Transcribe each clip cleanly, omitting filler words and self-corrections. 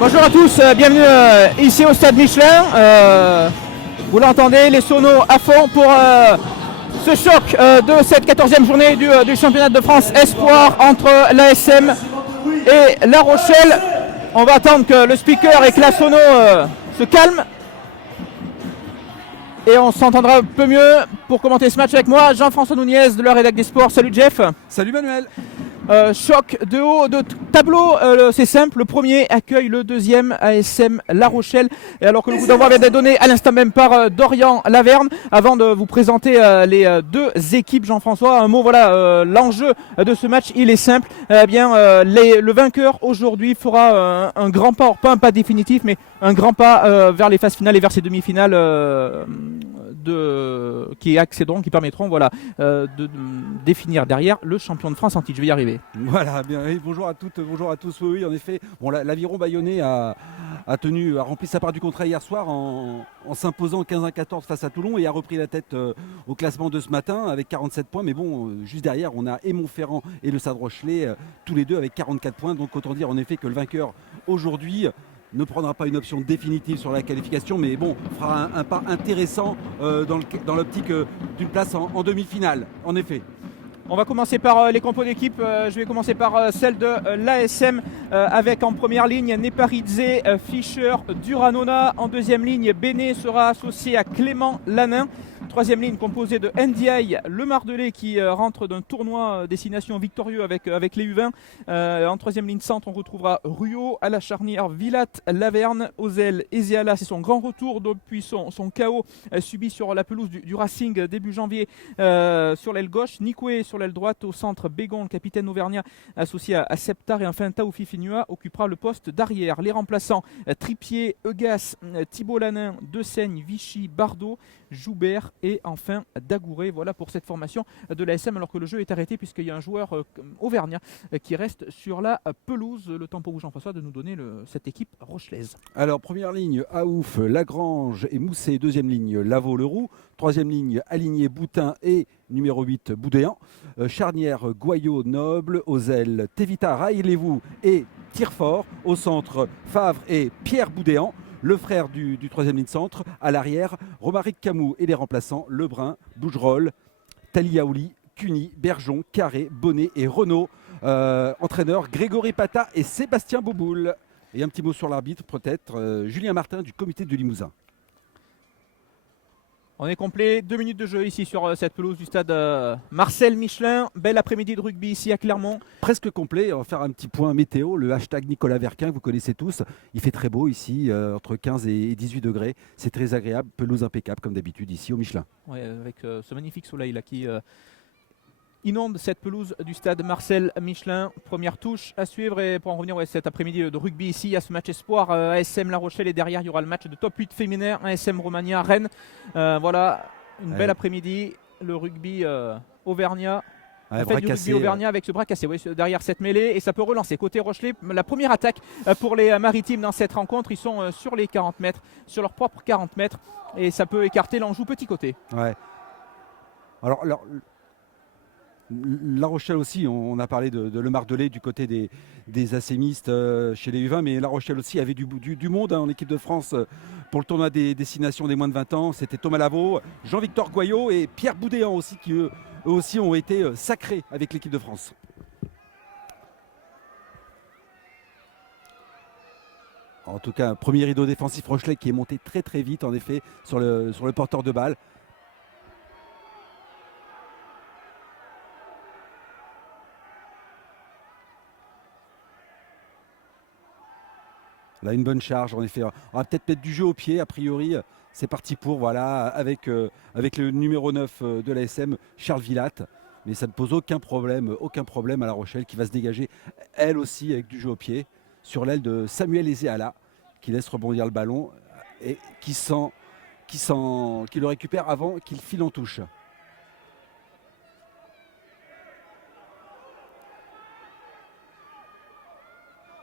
Bonjour à tous, bienvenue ici au stade Michelin. Vous l'entendez, les sonos à fond pour ce choc de cette 14e journée du championnat de France Espoir entre l'ASM et La Rochelle. On va attendre que le speaker et que la sono se calment. Et on s'entendra un peu mieux pour commenter ce match avec moi, Jean-François Nunez de la rédac des sports. Salut Jeff. Salut Manuel. Choc de haut de tableau, c'est simple, le premier accueille le deuxième, ASM La Rochelle, et alors que le coup d'envoi vient d'être donné à l'instant même par Dorian Laverne. Avant de vous présenter les deux équipes, Jean-François, un mot, voilà, l'enjeu de ce match il est simple. Le vainqueur aujourd'hui fera un grand pas, pas un pas définitif, mais un grand pas vers les phases finales et vers ces demi-finales qui accéderont, qui permettront de définir derrière le champion de France en titre. Je vais y arriver. Voilà, bien, oui, bonjour à toutes, bonjour à tous. Oui, en effet, bon, l'Aviron Bayonnais a rempli sa part du contrat hier soir en s'imposant 15-14 face à Toulon et a repris la tête au classement de ce matin avec 47 points. Mais bon, juste derrière, on a Montferrand et le Stade Rochelais, tous les deux avec 44 points. Donc autant dire en effet que le vainqueur aujourd'hui ne prendra pas une option définitive sur la qualification, mais bon, fera un pas intéressant dans l'optique d'une place en demi-finale, en effet. On va commencer par les compos d'équipe. Je vais commencer par celle de l'ASM avec en première ligne Neparidze, Fischer, Duranona. En deuxième ligne, Béné sera associé à Clément Lanin. Troisième ligne composée de Ndiaye, le Mardelais qui rentre d'un tournoi destination victorieux avec les U20. En troisième ligne centre, on retrouvera Ruot, à la charnière Vilat, Laverne, aux ailes Ezeala. C'est son grand retour depuis son KO subi sur la pelouse du Racing début janvier sur l'aile gauche. Nikwe sur l'aile droite, au centre Bégon, le capitaine auvergnat associé à Septar, et enfin Taoufi Finua occupera le poste d'arrière. Les remplaçants Tripier, Eugas, Thibault Lanin, Desaigne, Vichy, Bardot, Joubert et enfin Dagouré. Voilà pour cette formation de l'ASM, alors que le jeu est arrêté puisqu'il y a un joueur auvergnat qui reste sur la pelouse. Le temps pour vous, Jean-François, de nous donner cette équipe rochelaise. Alors première ligne, Aouf, Lagrange et Mousset. Deuxième ligne, Lavaux-Leroux. Troisième ligne, Aligné, Boutin et numéro 8, Boudéan. Charnière, Goyot, Noble. Aux ailes, Tévita, Raillez-vous et Tirefort. Au centre, Favre et Pierre Boudéan, le frère du troisième ligne centre. À l'arrière, Romaric Camou et les remplaçants, Lebrun, Bougerolles, Taliaouli, Cuny, Bergeon, Carré, Bonnet et Renault. Entraîneur, Grégory Pata et Sébastien Boboul. Et un petit mot sur l'arbitre, peut-être, Julien Martin du comité de Limousin. On est complet, 2 minutes de jeu ici sur cette pelouse du stade Marcel Michelin. Bel après-midi de rugby ici à Clermont. Presque complet, on va faire un petit point météo, le hashtag Nicolas Verquin, vous connaissez tous. Il fait très beau ici, entre 15 et 18 degrés. C'est très agréable, pelouse impeccable comme d'habitude ici au Michelin. Ouais, avec ce magnifique soleil là qui inonde cette pelouse du stade Marcel Michelin. Première touche à suivre, et pour en revenir cet après-midi de rugby ici à ce match espoir, ASM La Rochelle, et derrière il y aura le match de top 8 féminin, ASM Romagna Rennes. Voilà, une belle après-midi, le rugby auvergnat. Ouais, Du rugby auvergnat avec ce bras cassé, oui, derrière cette mêlée, et ça peut relancer côté Rochelet. La première attaque pour les Maritimes dans cette rencontre, ils sont sur les 40 mètres, sur leur propre 40 mètres, et ça peut écarter l'Anjou petit côté. Ouais. Alors La Rochelle aussi, on a parlé de Le Mardelais du côté des assémistes chez les U20, mais La Rochelle aussi avait du monde en équipe de France pour le tournoi des destinations des moins de 20 ans. C'était Thomas Lavaux, Jean-Victor Goyot et Pierre Boudéan aussi, qui eux aussi ont été sacrés avec l'équipe de France. En tout cas, un premier rideau défensif Rochelet qui est monté très très vite en effet sur le porteur de balle. Là, une bonne charge, en effet. On va peut-être mettre du jeu au pied, a priori. C'est parti pour, voilà, avec le numéro 9 de l'ASM, Charles Vilat. Mais ça ne pose aucun problème à La Rochelle, qui va se dégager, elle aussi, avec du jeu au pied, sur l'aile de Samuel Ezeala, qui laisse rebondir le ballon et qui le récupère avant qu'il file en touche.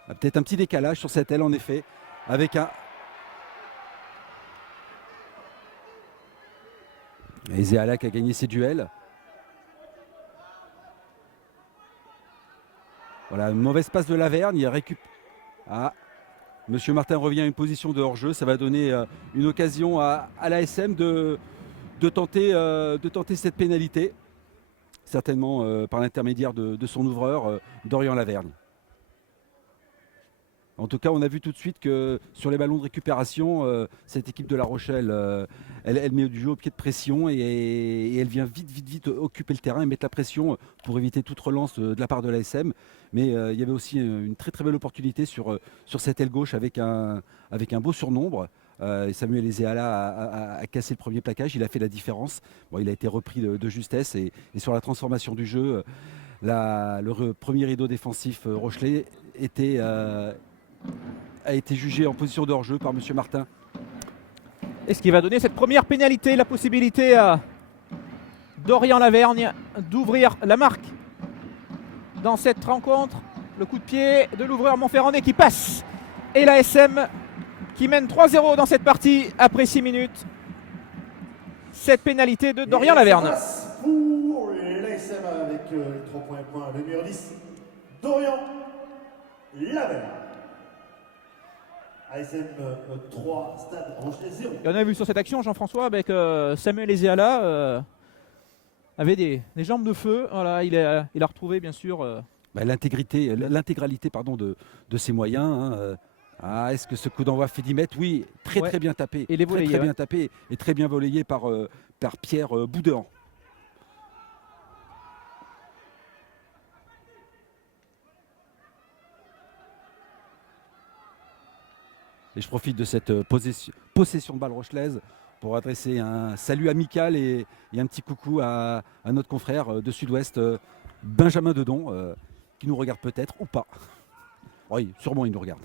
Peut-être un petit décalage sur cette aile en effet, avec un Ezeala qui a gagné ses duels. Voilà, une mauvaise passe de Laverne, il récupère. Monsieur Martin revient à une position de hors-jeu. Ça va donner une occasion à l'ASM de tenter cette pénalité, certainement par l'intermédiaire de son ouvreur, Dorian Lavergne. En tout cas, on a vu tout de suite que sur les ballons de récupération, cette équipe de La Rochelle, elle met du jeu au pied de pression et elle vient vite occuper le terrain et mettre la pression pour éviter toute relance de la part de l'ASM. Mais il y avait aussi une très belle opportunité sur cette aile gauche avec un beau surnombre. Et Samuel Ezeala a cassé le premier plaquage, il a fait la différence. Bon, il a été repris de justesse et sur la transformation du jeu, le premier rideau défensif rochelais a été jugé en position de hors-jeu par Monsieur Martin. Et ce qui va donner cette première pénalité, la possibilité à Dorian Lavergne d'ouvrir la marque dans cette rencontre. Le coup de pied de l'ouvreur Montferrandais qui passe. Et l'ASM qui mène 3-0 dans cette partie après 6 minutes. Cette pénalité de Dorian Lavergne. Pour l'ASM avec les 3 points, le numéro 10, Dorian Lavergne. ASM 3, Stade Rochelais 0. Et on a vu sur cette action, Jean-François, avec Samuel Ezeala avait des jambes de feu. Voilà, il a retrouvé bien sûr L'intégralité de ses moyens. Est-ce que ce coup d'envoi fait 10 mètres? Oui, très bien tapé. Et les très bien tapé et très bien volleyé par Pierre Boudéan. Et je profite de cette possession de balle rochelaise pour adresser un salut amical et un petit coucou à notre confrère de Sud-Ouest, Benjamin Dedon, qui nous regarde peut-être ou pas. Oui, sûrement il nous regarde.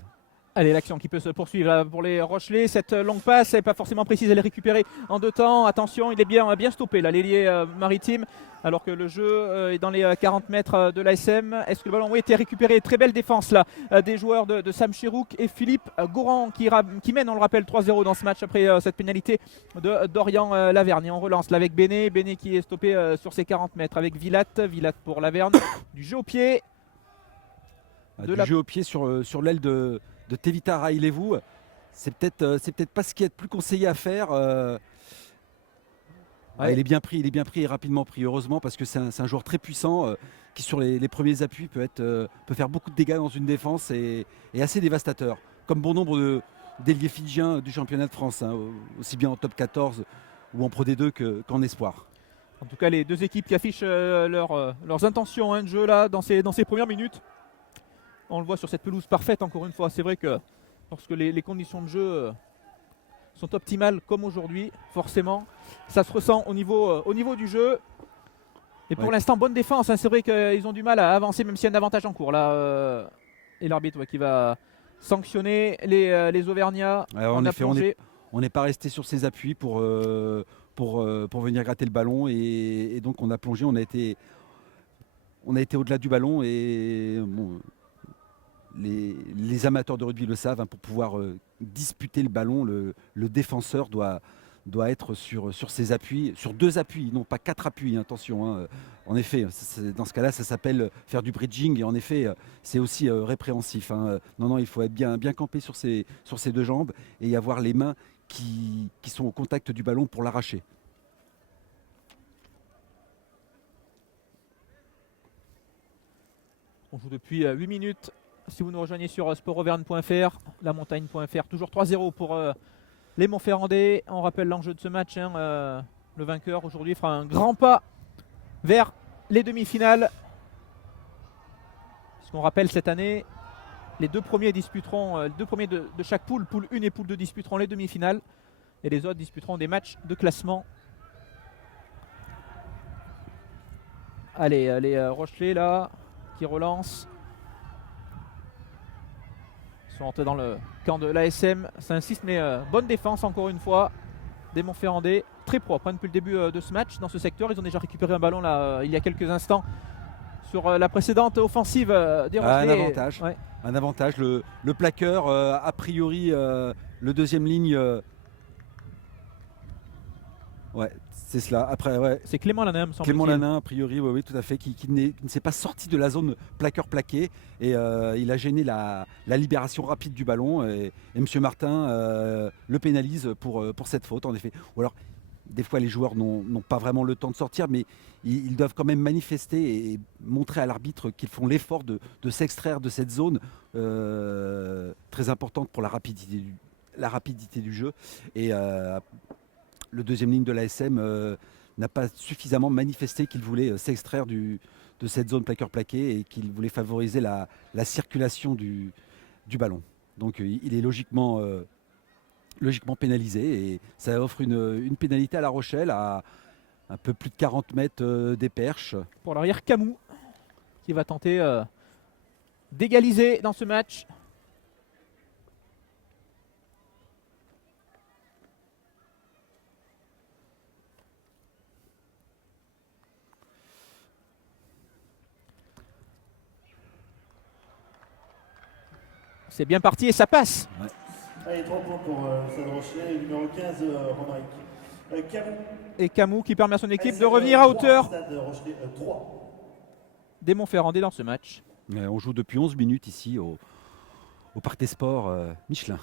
Allez, l'action qui peut se poursuivre là, pour les Rochelais. Cette longue passe, elle n'est pas forcément précise, elle est récupérée en 2 temps. Attention, il est bien stoppé là, l'ailier maritime, alors que le jeu est dans les 40 mètres de l'ASM. Est-ce que le ballon était récupéré? Très belle défense là des joueurs de Sam Chirouk et Philippe Goran qui mène, on le rappelle, 3-0 dans ce match après cette pénalité de Dorian Lavergne. Et on relance là avec Béné qui est stoppé sur ses 40 mètres avec Vilat pour Lavergne. Du jeu au pied. Jeu au pied sur l'aile de Tevita Railevou. C'est peut-être pas ce qui est le plus conseillé à faire. Il est bien pris et rapidement pris, heureusement, parce que c'est un joueur très puissant qui sur les premiers appuis peut faire beaucoup de dégâts dans une défense et assez dévastateur, comme bon nombre d'ailiers fidjiens du championnat de France, aussi bien en top 14 ou en Pro D2 qu'en espoir. En tout cas, les deux équipes qui affichent leurs intentions de jeu là dans ces premières minutes. On le voit sur cette pelouse parfaite, encore une fois. C'est vrai que lorsque les conditions de jeu sont optimales comme aujourd'hui, forcément, ça se ressent au niveau du jeu. Et pour l'instant, bonne défense. C'est vrai qu'ils ont du mal à avancer, même s'il y a un avantage en cours. Là, et l'arbitre qui va sanctionner les Auvergnats. En effet, on n'est pas resté sur ses appuis pour venir gratter le ballon. Et donc, on a plongé, on a été au-delà du ballon. Et bon, les amateurs de rugby le savent, pour pouvoir disputer le ballon, le défenseur doit être sur ses appuis, sur 2 appuis, non pas 4 appuis, attention. En effet, dans ce cas-là, ça s'appelle faire du bridging et en effet, c'est aussi répréhensif. Non, il faut être bien campé sur ses 2 jambes et avoir les mains qui sont au contact du ballon pour l'arracher. On joue depuis 8 minutes. Si vous nous rejoignez sur sportauvergne.fr, lamontagne.fr, toujours 3-0 pour les Montferrandais. On rappelle l'enjeu de ce match. Le vainqueur aujourd'hui fera un grand pas vers les demi-finales. Ce qu'on rappelle cette année, les 2 premiers disputeront, les 2 premiers de chaque poule 1 et poule 2 disputeront les demi-finales. Et les autres disputeront des matchs de classement. Allez, les Rochelais là, qui relancent. Rentré dans le camp de l'ASM, ça insiste, mais bonne défense encore une fois des Montferrandais, très propre depuis le début de ce match dans ce secteur. Ils ont déjà récupéré un ballon là il y a quelques instants sur la précédente offensive des Rochelais. Un avantage, le plaqueur a priori le deuxième ligne Ouais, c'est cela. Après, ouais, C'est Clément Lanin, me Clément semble-t-il. Lanin, a priori, oui, oui, tout à fait, qui ne s'est pas sorti de la zone plaqueur-plaqué et il a gêné la libération rapide du ballon et M. Martin le pénalise pour cette faute, en effet. Ou alors, des fois, les joueurs n'ont pas vraiment le temps de sortir, mais ils doivent quand même manifester et montrer à l'arbitre qu'ils font l'effort de s'extraire de cette zone très importante pour la rapidité du jeu. Et le deuxième ligne de l'ASM n'a pas suffisamment manifesté qu'il voulait s'extraire de cette zone plaqueur-plaqué et qu'il voulait favoriser la circulation du ballon. Donc il est logiquement pénalisé et ça offre une pénalité à La Rochelle à un peu plus de 40 mètres des perches. Pour l'arrière, Camou qui va tenter d'égaliser dans ce match. C'est bien parti et ça passe. Ouais. Allez, 3 points pour Stade Rochelais. Numéro 15, Romaric. Camou. Et Camou qui permet à son équipe de revenir à hauteur Stade Rochelais 3. des Montferrandais dans ce match. On joue depuis 11 minutes ici au Parc des Sports Michelin.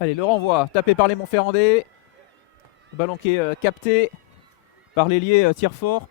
Allez, le renvoi tapé par les Montferrandais. Le ballon qui est capté par l'ailier tire fort.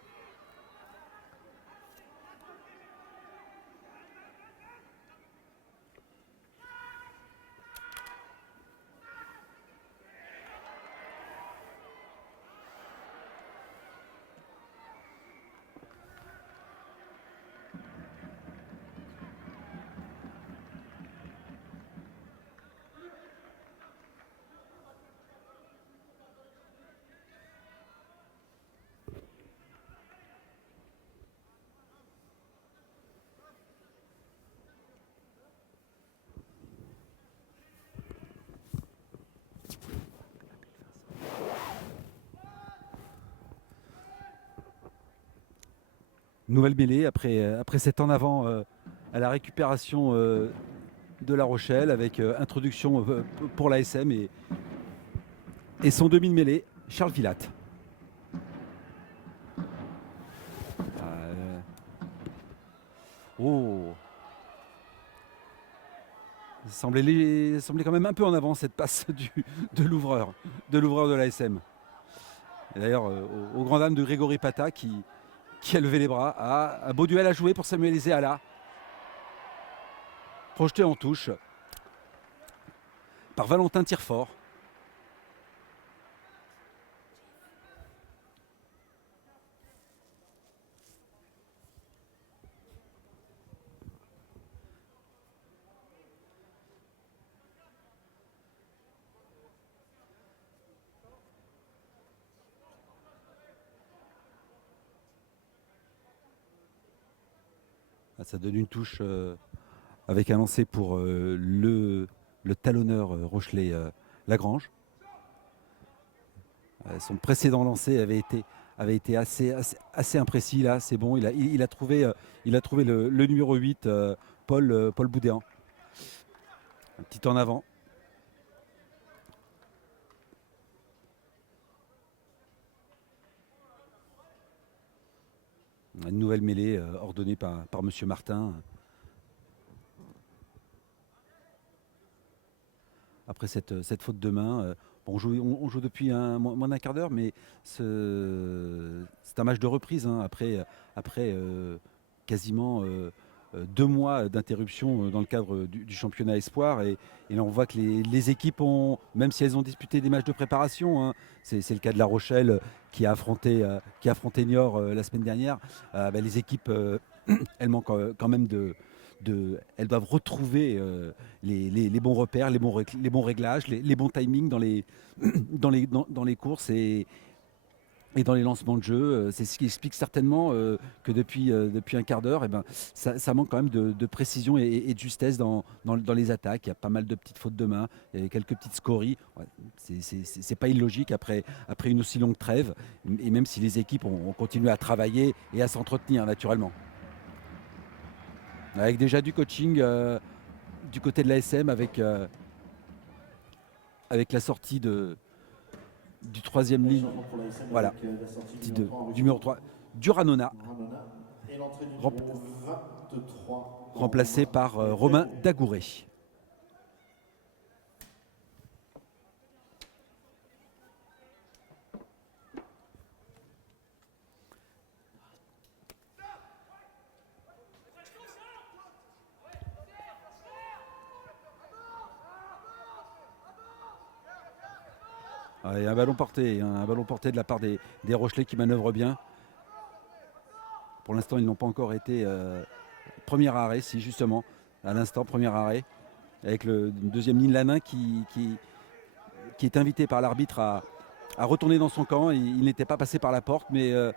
Nouvelle mêlée après cet en avant à la récupération de La Rochelle avec introduction pour l'ASM et son demi de mêlée, Charles Villatte. Oh, il semblait quand même un peu en avant cette passe de l'ouvreur de l'ASM. Et d'ailleurs, au grand dame de Grégory Pata qui a levé les bras. Un beau duel à jouer pour Samuel Ezeala. Projeté en touche par Valentin Tirefort. Ça donne une touche avec un lancer pour le talonneur Rochelet Lagrange. Son précédent lancer avait été assez imprécis. Là, c'est bon. Il a trouvé le numéro 8, Paul Boudéan. Un petit en avant. Une nouvelle mêlée ordonnée par M. Martin. Après cette faute de main, on joue depuis moins d'un quart d'heure, mais c'est un match de reprise hein, après quasiment 2 mois d'interruption dans le cadre du championnat Espoir. Et là, on voit que les équipes ont, même si elles ont disputé des matchs de préparation, hein, c'est le cas de La Rochelle qui a affronté Niort la semaine dernière, les équipes, elles manquent quand même elles doivent retrouver les bons repères, les bons réglages, les bons timings dans les courses et dans les lancements de jeu. C'est ce qui explique certainement que depuis un quart d'heure, ça manque quand même de précision et de justesse dans les attaques. Il y a pas mal de petites fautes de main, et quelques petites scories. Ouais, c'est pas illogique après une aussi longue trêve, et même si les équipes ont continué à travailler et à s'entretenir naturellement. Avec déjà du coaching du côté de l'ASM avec avec la sortie du troisième ligne. Voilà, numéro 3, Duranona, Et l'entrée du Rem- numéro 23. remplacé par Romain Dagouré. Et un ballon porté, un ballon porté de la part des Rochelais qui manœuvrent bien. Pour l'instant, ils n'ont pas encore été. Premier arrêt, si justement, à l'instant, premier arrêt, avec une deuxième ligne Lanin qui est invité par l'arbitre à retourner dans son camp. Il n'était pas passé par la porte, mais M.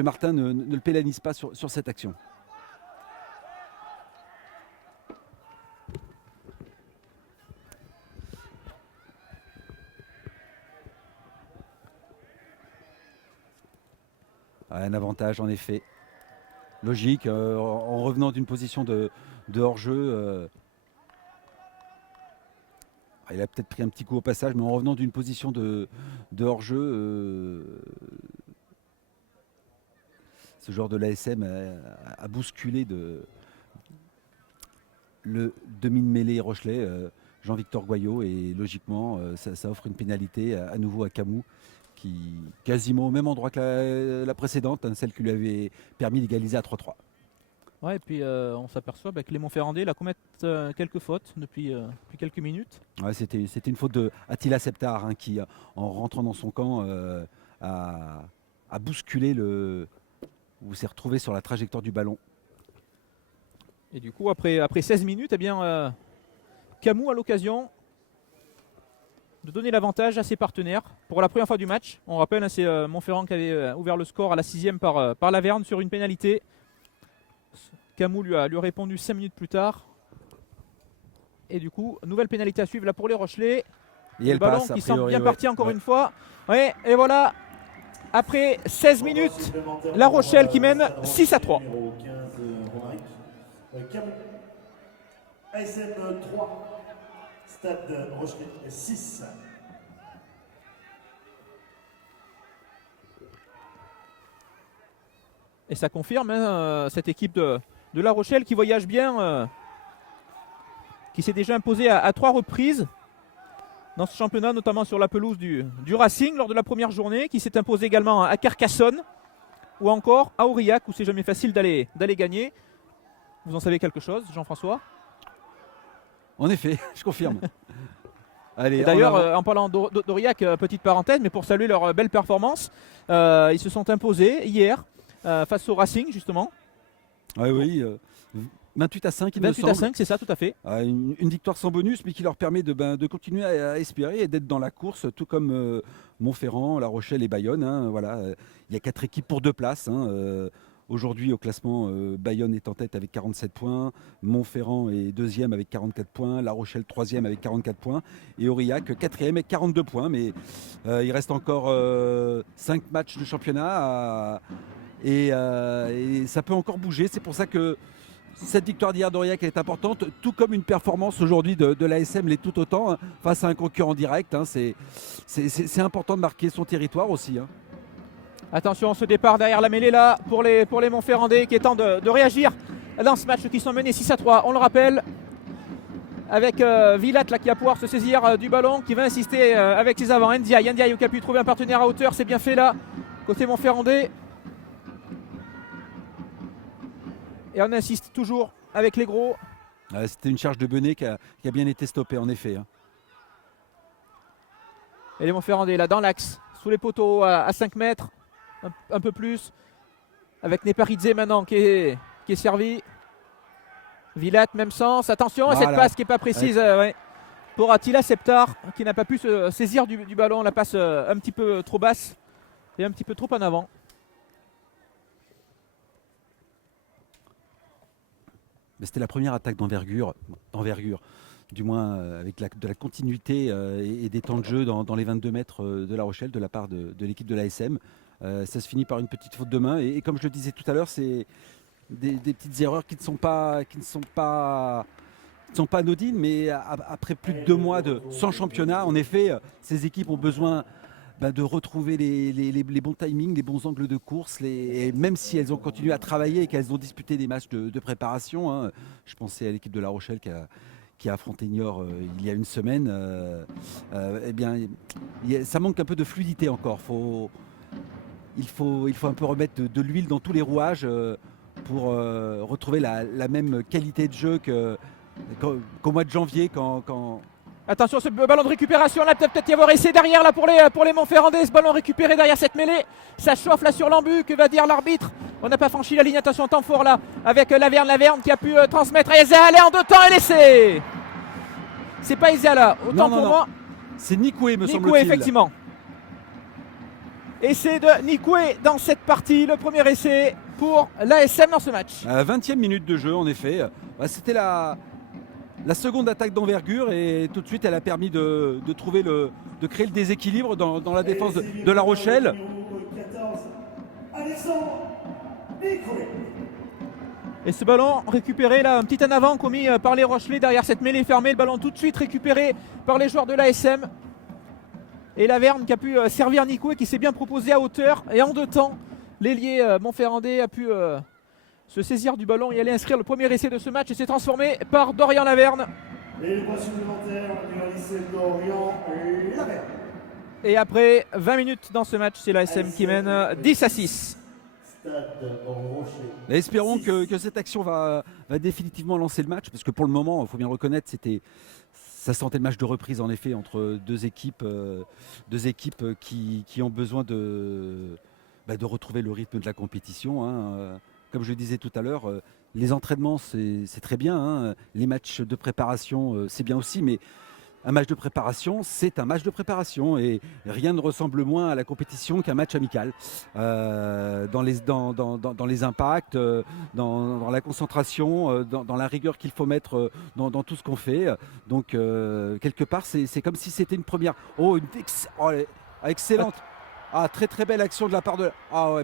Martin ne le pénalise pas sur cette action. Un avantage en effet. Logique, en revenant d'une position de hors-jeu. Il a peut-être pris un petit coup au passage, mais en revenant d'une position de hors-jeu, ce joueur de l'ASM a bousculé le demi-mêlée Rochelais, Jean-Victor Goyot, et logiquement, ça offre une pénalité à nouveau à Camus, qui quasiment au même endroit que la précédente, celle qui lui avait permis d'égaliser à 3-3. Ouais, et puis on s'aperçoit que les Montferrandais là commettent quelques fautes depuis quelques minutes. Ouais, c'était une faute de Attila Septar qui, en rentrant dans son camp, a bousculé ou s'est retrouvé sur la trajectoire du ballon. Et du coup, après 16 minutes, eh bien, Camus a l'occasion de donner l'avantage à ses partenaires pour la première fois du match. On rappelle, c'est Montferrand qui avait ouvert le score à la 6e par Laverne sur une pénalité. Camus lui a répondu 5 minutes plus tard. Et du coup, nouvelle pénalité à suivre là pour les Rochelais. Et le ballon qui semble bien parti encore une fois. Ouais, et voilà, après 16 minutes, La Rochelle qui mène 6-3. ASM 3, Stade Rochelais 6. Et ça confirme cette équipe de La Rochelle qui voyage bien, qui s'est déjà imposée à 3 reprises dans ce championnat, notamment sur la pelouse du Racing lors de la première journée, qui s'est imposé également à Carcassonne ou encore à Aurillac, où c'est jamais facile d'aller gagner. Vous en savez quelque chose, Jean-François? En effet, je confirme. Allez, d'ailleurs, en parlant d'Aurillac, petite parenthèse, mais pour saluer leur belle performance, ils se sont imposés hier face au Racing, justement. Oui, 28-5, il me semble. 28-5, c'est ça, tout à fait. Une victoire sans bonus, mais qui leur permet de continuer à espérer et d'être dans la course, tout comme Montferrand, La Rochelle et Bayonne. Voilà. Il y a 4 équipes pour 2 places. Aujourd'hui, au classement, Bayonne est en tête avec 47 points, Montferrand est 2e avec 44 points, La Rochelle 3e avec 44 points et Aurillac 4e avec 42 points. Mais il reste encore 5 matchs de championnat et ça peut encore bouger. C'est pour ça que cette victoire d'hier d'Aurillac est importante, tout comme une performance aujourd'hui de l'ASM l'est tout autant face à un concurrent direct. C'est important de marquer son territoire aussi. Attention, ce départ derrière la mêlée là pour les Montferrandais qui est temps de réagir dans ce match qui sont menés 6-3. On le rappelle, avec Villat là, qui va pouvoir se saisir du ballon, qui va insister avec ses avants. Ndiaye qui a pu trouver un partenaire à hauteur, c'est bien fait là, côté Montferrandais. Et on insiste toujours avec les gros. C'était une charge de Benet qui a bien été stoppée en effet. Et les Montferrandais là dans l'axe, sous les poteaux à 5 mètres. Un peu plus, avec Neparidze maintenant qui est servi. Villat, même sens. Attention à cette passe qui n'est pas précise pour Attila Septar, qui n'a pas pu se saisir du ballon. La passe un petit peu trop basse et un petit peu trop en avant. C'était la première attaque d'envergure, du moins avec de la continuité et des temps de jeu dans les 22 mètres de La Rochelle de la part de l'équipe de l'ASM. Ça se finit par une petite faute de main et comme je le disais tout à l'heure, c'est des petites erreurs qui ne sont pas sont pas anodines, mais après plus de 2 mois sans championnat, en effet, ces équipes ont besoin de retrouver les bons timings, les bons angles de course, et même si elles ont continué à travailler et qu'elles ont disputé des matchs de préparation, hein, je pensais à l'équipe de La Rochelle qui a affronté Niort il y a une semaine, eh bien, ça manque un peu de fluidité encore. Il faut un peu remettre de l'huile dans tous les rouages pour retrouver la même qualité de jeu qu'au mois de janvier quand. Attention, ce ballon de récupération là, peut-être y avoir essai derrière là pour les Montferrandais. Ce ballon récupéré derrière cette mêlée. Ça chauffe là sur l'embu. Que va dire l'arbitre? On n'a pas franchi la ligne. Attention, temps fort là avec Laverne qui a pu transmettre à Eza. Allez, en 2 temps et l'essai. C'est pas Eza là. Autant pour moi. C'est Nikoué, me semble-t-il. Nikoué, effectivement. Essai de Nikoué dans cette partie. Le premier essai pour l'ASM dans ce match. 20e minute de jeu, en effet. C'était la seconde attaque d'envergure et tout de suite elle a permis de créer le déséquilibre dans la défense de La Rochelle. Et ce ballon récupéré là, un petit en avant commis par les Rochelais derrière cette mêlée fermée. Le ballon tout de suite récupéré par les joueurs de l'ASM. Et Laverne qui a pu servir Nikoué qui s'est bien proposé à hauteur et en 2 temps. L'ailier Montferrandais a pu se saisir du ballon et aller inscrire le premier essai de ce match et s'est transformé par Dorian Laverne. Et le point supplémentaire, numéro 17, Dorian Laverne. Et après 20 minutes dans ce match, c'est l'ASM qui mène 10-6. Espérons que cette action va définitivement lancer le match, parce que pour le moment, il faut bien le reconnaître, ça sentait le match de reprise en effet entre deux équipes qui ont besoin de retrouver le rythme de la compétition. Hein. Comme je le disais tout à l'heure, les entraînements c'est très bien, hein. Les matchs de préparation c'est bien aussi, mais un match de préparation, c'est un match de préparation et rien ne ressemble moins à la compétition qu'un match amical. Dans les impacts, dans la concentration, dans la rigueur qu'il faut mettre dans tout ce qu'on fait. Donc quelque part, c'est comme si c'était une première. Excellente. Très très belle action de la part de.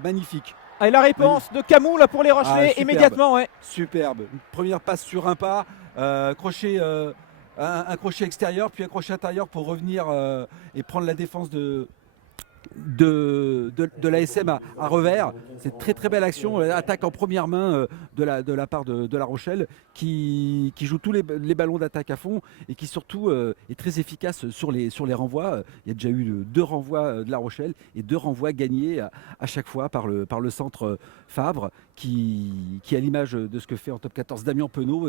Magnifique. Et la réponse de Camou là pour les Rochelais immédiatement. Ouais. Superbe. Une première passe sur un pas, crochet. Un crochet extérieur, puis un crochet intérieur pour revenir et prendre la défense de l'ASM à revers. C'est très très belle action. Attaque en première main de la part de La Rochelle qui joue tous les ballons d'attaque à fond et qui surtout est très efficace sur les renvois. Il y a déjà eu 2 renvois de La Rochelle et 2 renvois gagnés à chaque fois par le centre Fabre qui à l'image de ce que fait en top 14 Damien Penaud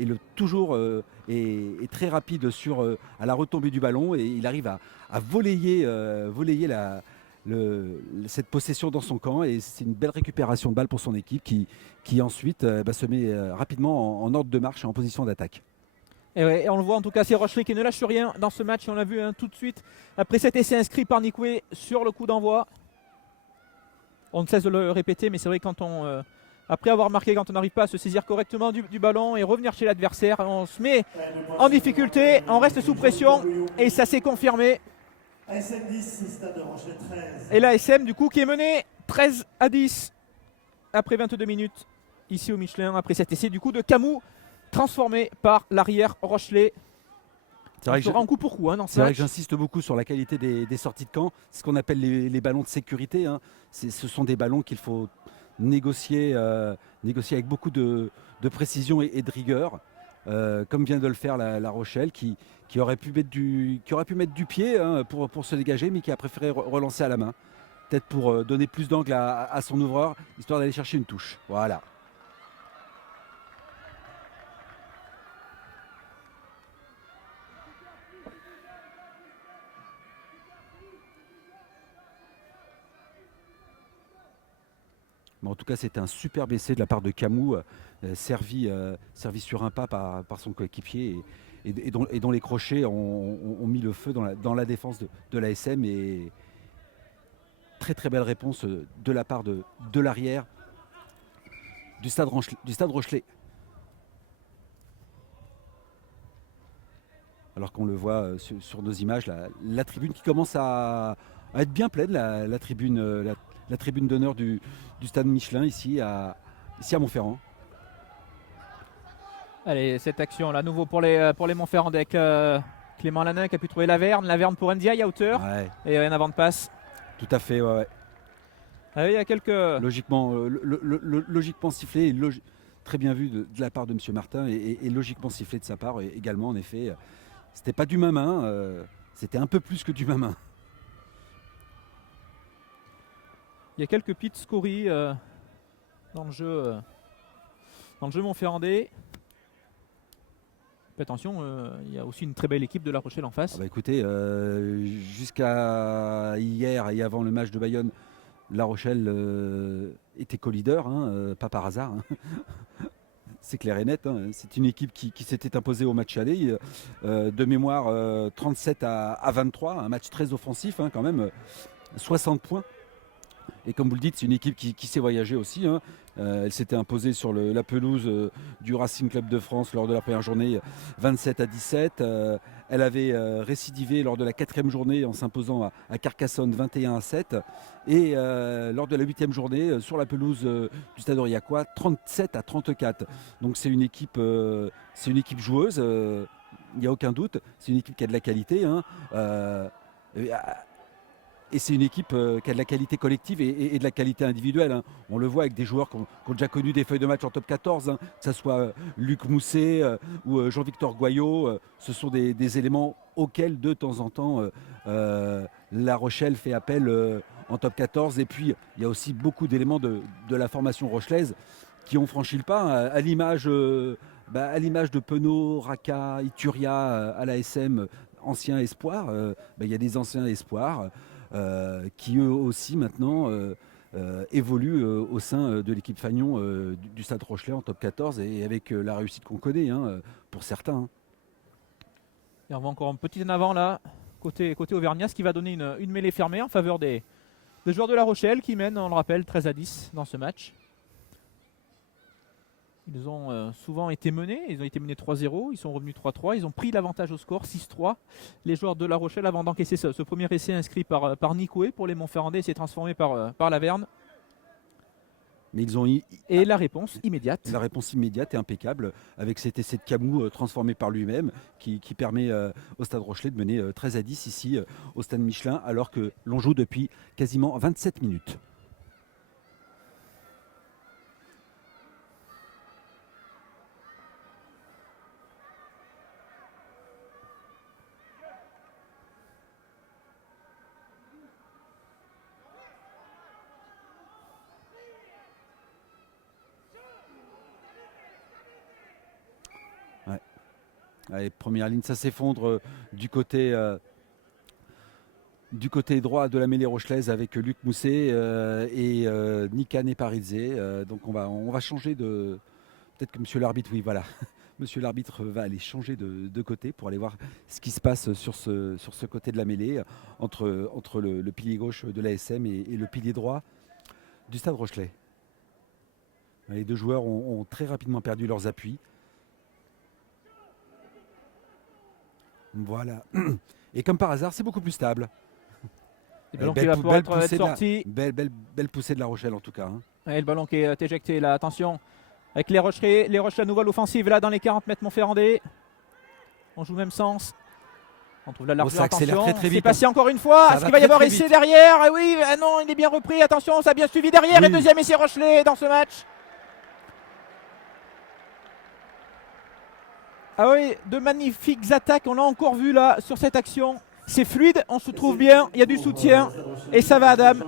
et toujours est très rapide à la retombée du ballon et il arrive à volleyer cette possession dans son camp et c'est une belle récupération de balle pour son équipe qui ensuite se met rapidement en ordre de marche et en position d'attaque. Et on le voit en tout cas, c'est Rochelais qui ne lâche rien dans ce match. On l'a vu tout de suite après cet essai inscrit par Nikoué sur le coup d'envoi. On ne cesse de le répéter, mais c'est vrai quand après avoir marqué, quand on n'arrive pas à se saisir correctement du ballon et revenir chez l'adversaire, on se met en difficulté, on reste sous pression et ça s'est confirmé. ASM 10, Stade de Rochelet 13. Et l'ASM du coup qui est mené 13-10 après 22 minutes ici au Michelin, après cet essai du coup de Camou transformé par l'arrière Rochelais. C'est vrai que coup pour coup. Hein, c'est vrai que j'insiste beaucoup sur la qualité des sorties de camp. C'est ce qu'on appelle les ballons de sécurité. Hein. Ce sont des ballons qu'il faut négocier avec beaucoup de précision et de rigueur, comme vient de le faire la Rochelle, qui aurait pu mettre du pied hein, pour se dégager, mais qui a préféré relancer à la main, peut-être pour donner plus d'angle à son ouvreur, histoire d'aller chercher une touche. Voilà. Mais en tout cas, c'était un superbe essai de la part de Camou, servi sur un pas par son coéquipier et dont les crochets ont mis le feu dans la défense de l'ASM. Et très très belle réponse de la part de l'arrière du stade Rochelet. Alors qu'on le voit sur nos images, la tribune qui commence à être bien pleine, la tribune d'honneur du stade Michelin ici à Montferrand. Allez, cette action là, à nouveau pour les Montferrandais avec Clément Lanin qui a pu trouver Laverne. Laverne pour Ndiaye à hauteur. Ouais, Et rien avant de passe. tout à fait. Ouais, ouais. Ah, il y a quelques. Logiquement, logiquement sifflé, très bien vu de la part de M. Martin et logiquement sifflé de sa part également. En effet, c'était pas du main, c'était un peu plus que du main. Il y a quelques petites scories dans le jeu Montferrandais. Attention, il y a aussi une très belle équipe de La Rochelle en face. Ah bah écoutez, jusqu'à hier et avant le match de Bayonne, La Rochelle était co-leader, pas par hasard. C'est clair et net. C'est une équipe qui s'était imposée au match aller. De mémoire, 37 à 23, un match très offensif quand même, 60 points. Et comme vous le dites, c'est une équipe qui sait voyager aussi. Elle s'était imposée sur la pelouse du Racing Club de France lors de la première journée 27 à 17. Elle avait récidivé lors de la 4e journée en s'imposant à Carcassonne 21 à 7. Et lors de la 8e journée, sur la pelouse du Stade Aurillacois, 37 à 34. Donc c'est une équipe joueuse, il n'y a aucun doute. C'est une équipe qui a de la qualité. Et c'est une équipe qui a de la qualité collective et de la qualité individuelle. On le voit avec des joueurs qui ont déjà connu des feuilles de match en top 14, que ce soit Luc Mousset ou Jean-Victor Goyot. Ce sont des éléments auxquels de temps en temps La Rochelle fait appel en top 14. Et puis il y a aussi beaucoup d'éléments de la formation rochelaise qui ont franchi le pas, à l'image de Penaud, Raka, Ituria à l'ASM, anciens espoirs. Il y a des anciens espoirs qui eux aussi maintenant évoluent au sein de l'équipe Fagnon du Stade Rochelais en top 14 et avec la réussite qu'on connaît pour certains. Et on voit encore un petit en avant là, côté Auvergnat, ce qui va donner une mêlée fermée en faveur des joueurs de La Rochelle qui mènent, on le rappelle, 13 à 10 dans ce match. Ils ont souvent été menés, ils ont été menés 3-0, ils sont revenus 3-3, ils ont pris l'avantage au score 6-3. Les joueurs de La Rochelle avant d'encaisser ce premier essai inscrit par Nicoué pour les Montferrandais, s'est transformé par Laverne. Mais ils ont et la réponse immédiate. La réponse immédiate et impeccable avec cet essai de Camou transformé par lui-même qui permet au Stade Rochelais de mener 13 à 10 ici au Stade Michelin alors que l'on joue depuis quasiment 27 minutes. Allez, première ligne, ça s'effondre du côté droit de la mêlée rochelaise avec Luc Mousset et Nika Neparidze. Donc on va changer de... Peut-être que monsieur l'arbitre, oui voilà, monsieur l'arbitre va aller changer de côté pour aller voir ce qui se passe sur ce côté de la mêlée entre le pilier gauche de l'ASM et le pilier droit du Stade Rochelais. Les deux joueurs ont très rapidement perdu leurs appuis. Voilà. Et comme par hasard, c'est beaucoup plus stable. Belle poussée de La Rochelle en tout cas. Et le ballon qui est éjecté là, attention. Avec les Rochers à nouveau à l'offensive là dans les 40 mètres Montferrandais. On joue même sens. On trouve la largeur, attention. Très vite. C'est passé encore une fois. Est-ce qu'il va y avoir essai derrière? Ah oui, non, il est bien repris. Attention, ça a bien suivi derrière. Oui. Et deuxième essai Rochelais dans ce match. Ah oui, de magnifiques attaques, on l'a encore vu là sur cette action. C'est fluide, on se trouve bien, il y a du soutien et ça va Adam.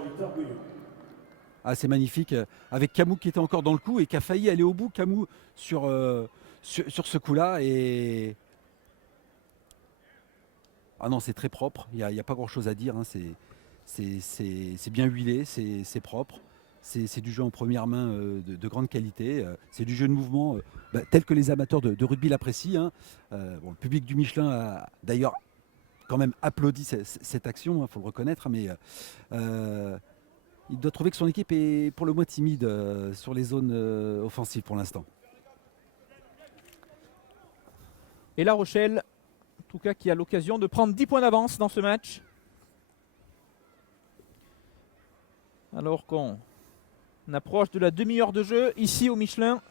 Ah, c'est magnifique, avec Camou qui était encore dans le coup et qui a failli aller au bout, Camou sur ce coup-là. Et... Ah non, c'est très propre, il n'y a pas grand-chose à dire, c'est bien huilé, c'est propre. C'est du jeu en première main de grande qualité. C'est du jeu de mouvement tel que les amateurs de rugby l'apprécient. Le public du Michelin a d'ailleurs quand même applaudi cette action, faut le reconnaître. Mais il doit trouver que son équipe est pour le moins timide sur les zones offensives pour l'instant. Et La Rochelle, en tout cas, qui a l'occasion de prendre 10 points d'avance dans ce match. Alors qu'on approche de la demi-heure de jeu ici au Michelin.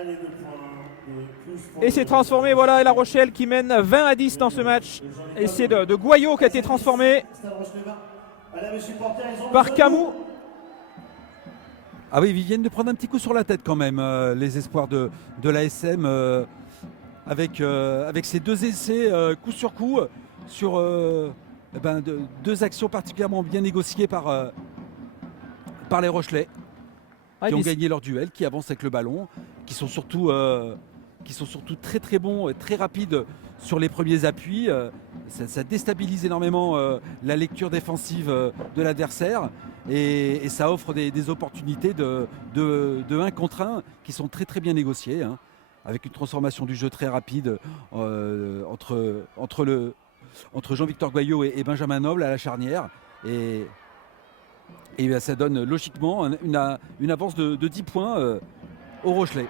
Allez, 2 points de plus pour Et c'est transformé, voilà, et La Rochelle qui mène 20-10 dans ce match. Et c'est de Goyot qui a été transformé Stade Rochelevin. Allez, mes supporters, ils ont par besoin de Camou. Ah oui, ils viennent de prendre un petit coup sur la tête quand même, les espoirs de l'ASM, avec ces 2 essais coup sur coup, sur deux actions particulièrement bien négociées par les Rochelais, Ouais, qui ont mais gagné leur duel, qui avancent avec le ballon, qui sont surtout très très bons et très rapides sur les premiers appuis. Ça déstabilise énormément la lecture défensive de l'adversaire et ça offre des opportunités de 1 contre 1 qui sont très très bien négociées, hein, avec une transformation du jeu très rapide entre Jean-Victor Goyot et Benjamin Noble à la charnière. Et ça donne logiquement une avance de 10 points au Rochelais.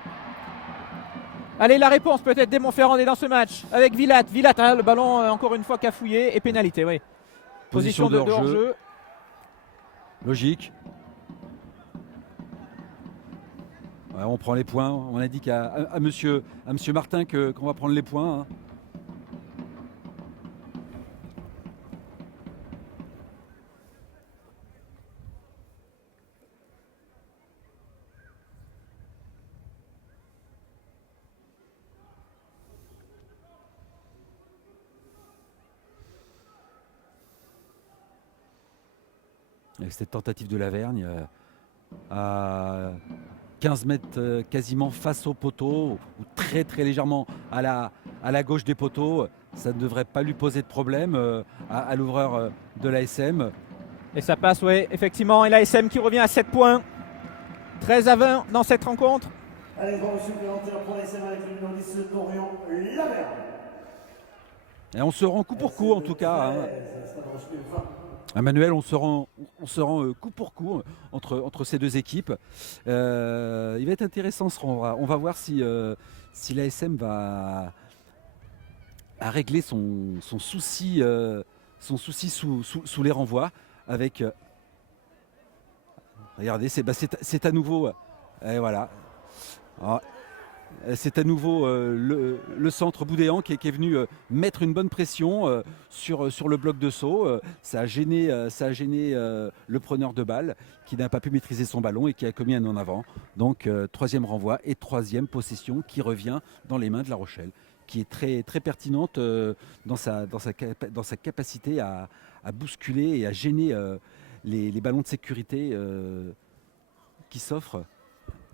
allez, la réponse peut-être des Montferrandais dans ce match avec Villatte. Villatte, hein, le ballon encore une fois cafouillé et pénalité, oui. Position de hors-jeu. Logique. Ouais, on prend les points. On indique à monsieur Martin qu'on va prendre les points, hein. Avec cette tentative de Lavergne à 15 mètres quasiment face au poteau, ou très très légèrement à la gauche des poteaux, ça ne devrait pas lui poser de problème à l'ouvreur de l'ASM. Et ça passe, oui, effectivement. Et l'ASM qui revient à 7 points. 13-20 dans cette rencontre. Allez, grand supplémentaire pour l'ASM avec le numéro 10, Dorian Laverne. Et on se rend coup pour coup en tout cas, hein. Stade Rochelevin. Emmanuel, on se rend coup pour coup entre ces 2 équipes. Il va être intéressant ce renvoi. On va voir si l'ASM va régler son souci sous les renvois. Avec, regardez, c'est à nouveau, et voilà. Alors, c'est à nouveau le centre Boudéan qui est venu mettre une bonne pression sur le bloc de saut. Ça a gêné le preneur de balle qui n'a pas pu maîtriser son ballon et qui a commis un en avant. Donc 3e renvoi et 3e possession qui revient dans les mains de La Rochelle, qui est très, très pertinente dans sa capacité à bousculer et à gêner les ballons de sécurité qui s'offrent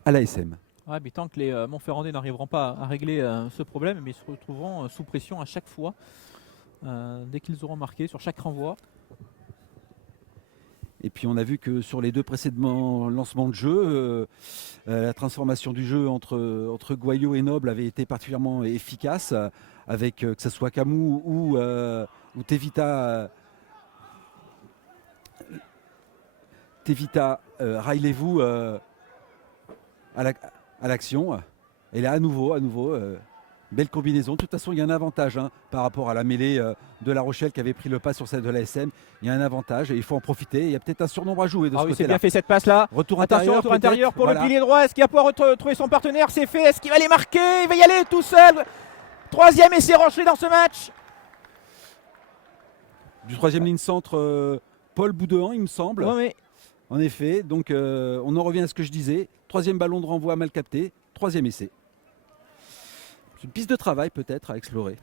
à l'ASM. Ouais, mais tant que les Montferrandais n'arriveront pas à régler ce problème, mais ils se retrouveront sous pression à chaque fois, dès qu'ils auront marqué sur chaque renvoi. Et puis on a vu que sur les 2 précédents lancements de jeu, la transformation du jeu entre Goyot et Noble avait été particulièrement efficace, avec que ce soit Camou ou Tevita Railez-vous à l'action. Et là, à nouveau, belle combinaison. De toute façon, il y a un avantage par rapport à la mêlée de La Rochelle qui avait pris le pas sur celle de l'ASM. Il y a un avantage et il faut en profiter. Il y a peut-être un surnombre à jouer de ce Ah oui, c'est côté-là. bien fait cette passe-là. Retour Attention, intérieur, retour intérieur pour voilà. le pilier droit. Est-ce qu'il va pouvoir retrouver son partenaire? C'est fait. Est-ce qu'il va aller marquer? Il va y aller tout seul. 3e essai Rochelet dans ce match. Du 3e ligne centre, Paul Boudéan, il me semble. Ouais, mais En effet, donc on en revient à ce que je disais. 3e ballon de renvoi mal capté, 3e essai. C'est une piste de travail peut-être à explorer.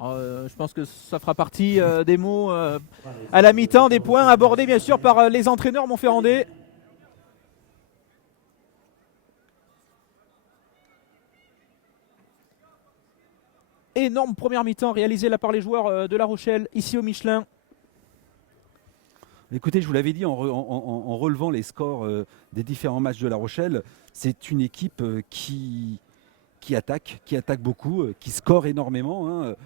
je pense que ça fera partie des mots à la mi-temps, des points abordés bien sûr par les entraîneurs montferrandais. Énorme première mi-temps réalisée là par les joueurs de La Rochelle, ici au Michelin. Écoutez, je vous l'avais dit en relevant les scores des différents matchs de La Rochelle, c'est une équipe qui attaque beaucoup, qui score énormément, hein.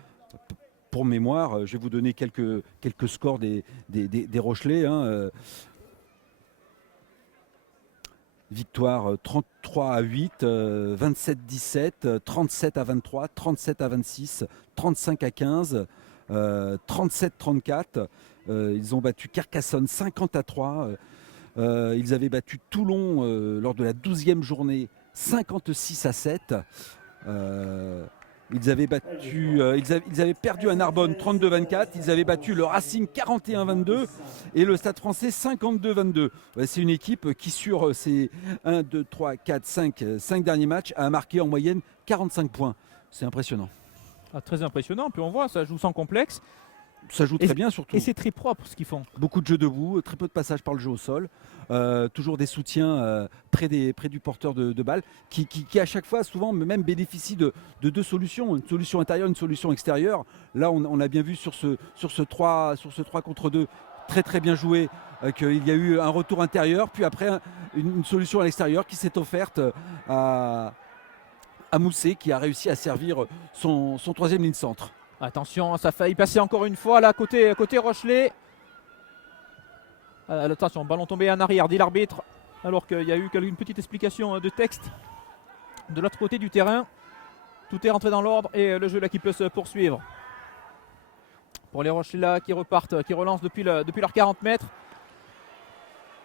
Pour mémoire, je vais vous donner quelques scores des Rochelais, hein. Victoire 33-8, 27-17, 37-23, 37-26, 35-15, 37-34. Ils ont battu Carcassonne 50-3. Ils avaient battu Toulon lors de la 12e journée 56-7. Ils avaient perdu à Narbonne 32-24, ils avaient battu le Racing 41-22 et le Stade Français 52-22. Ouais, c'est une équipe qui sur ses 1, 2, 3, 4, 5 derniers matchs a marqué en moyenne 45 points. C'est impressionnant. Ah, très impressionnant, puis on voit, ça joue sans complexe. Ça joue très bien surtout. Et c'est très propre ce qu'ils font. Beaucoup de jeux debout, très peu de passages par le jeu au sol, toujours des soutiens près du porteur de balle, qui à chaque fois souvent même bénéficie de deux solutions, une solution intérieure, une solution extérieure. Là on a bien vu sur ce 3 contre 2 très bien joué, qu'il y a eu un retour intérieur, puis après une solution à l'extérieur qui s'est offerte à Mousset, qui a réussi à servir son troisième ligne centre. Attention, ça a failli passer encore une fois là côté Rochelet. Attention, ballon tombé en arrière, dit l'arbitre. Alors qu'il y a eu une petite explication de texte de l'autre côté du terrain. Tout est rentré dans l'ordre et le jeu là qui peut se poursuivre. Pour les Rochelais là qui repartent, qui relancent depuis leurs 40 mètres.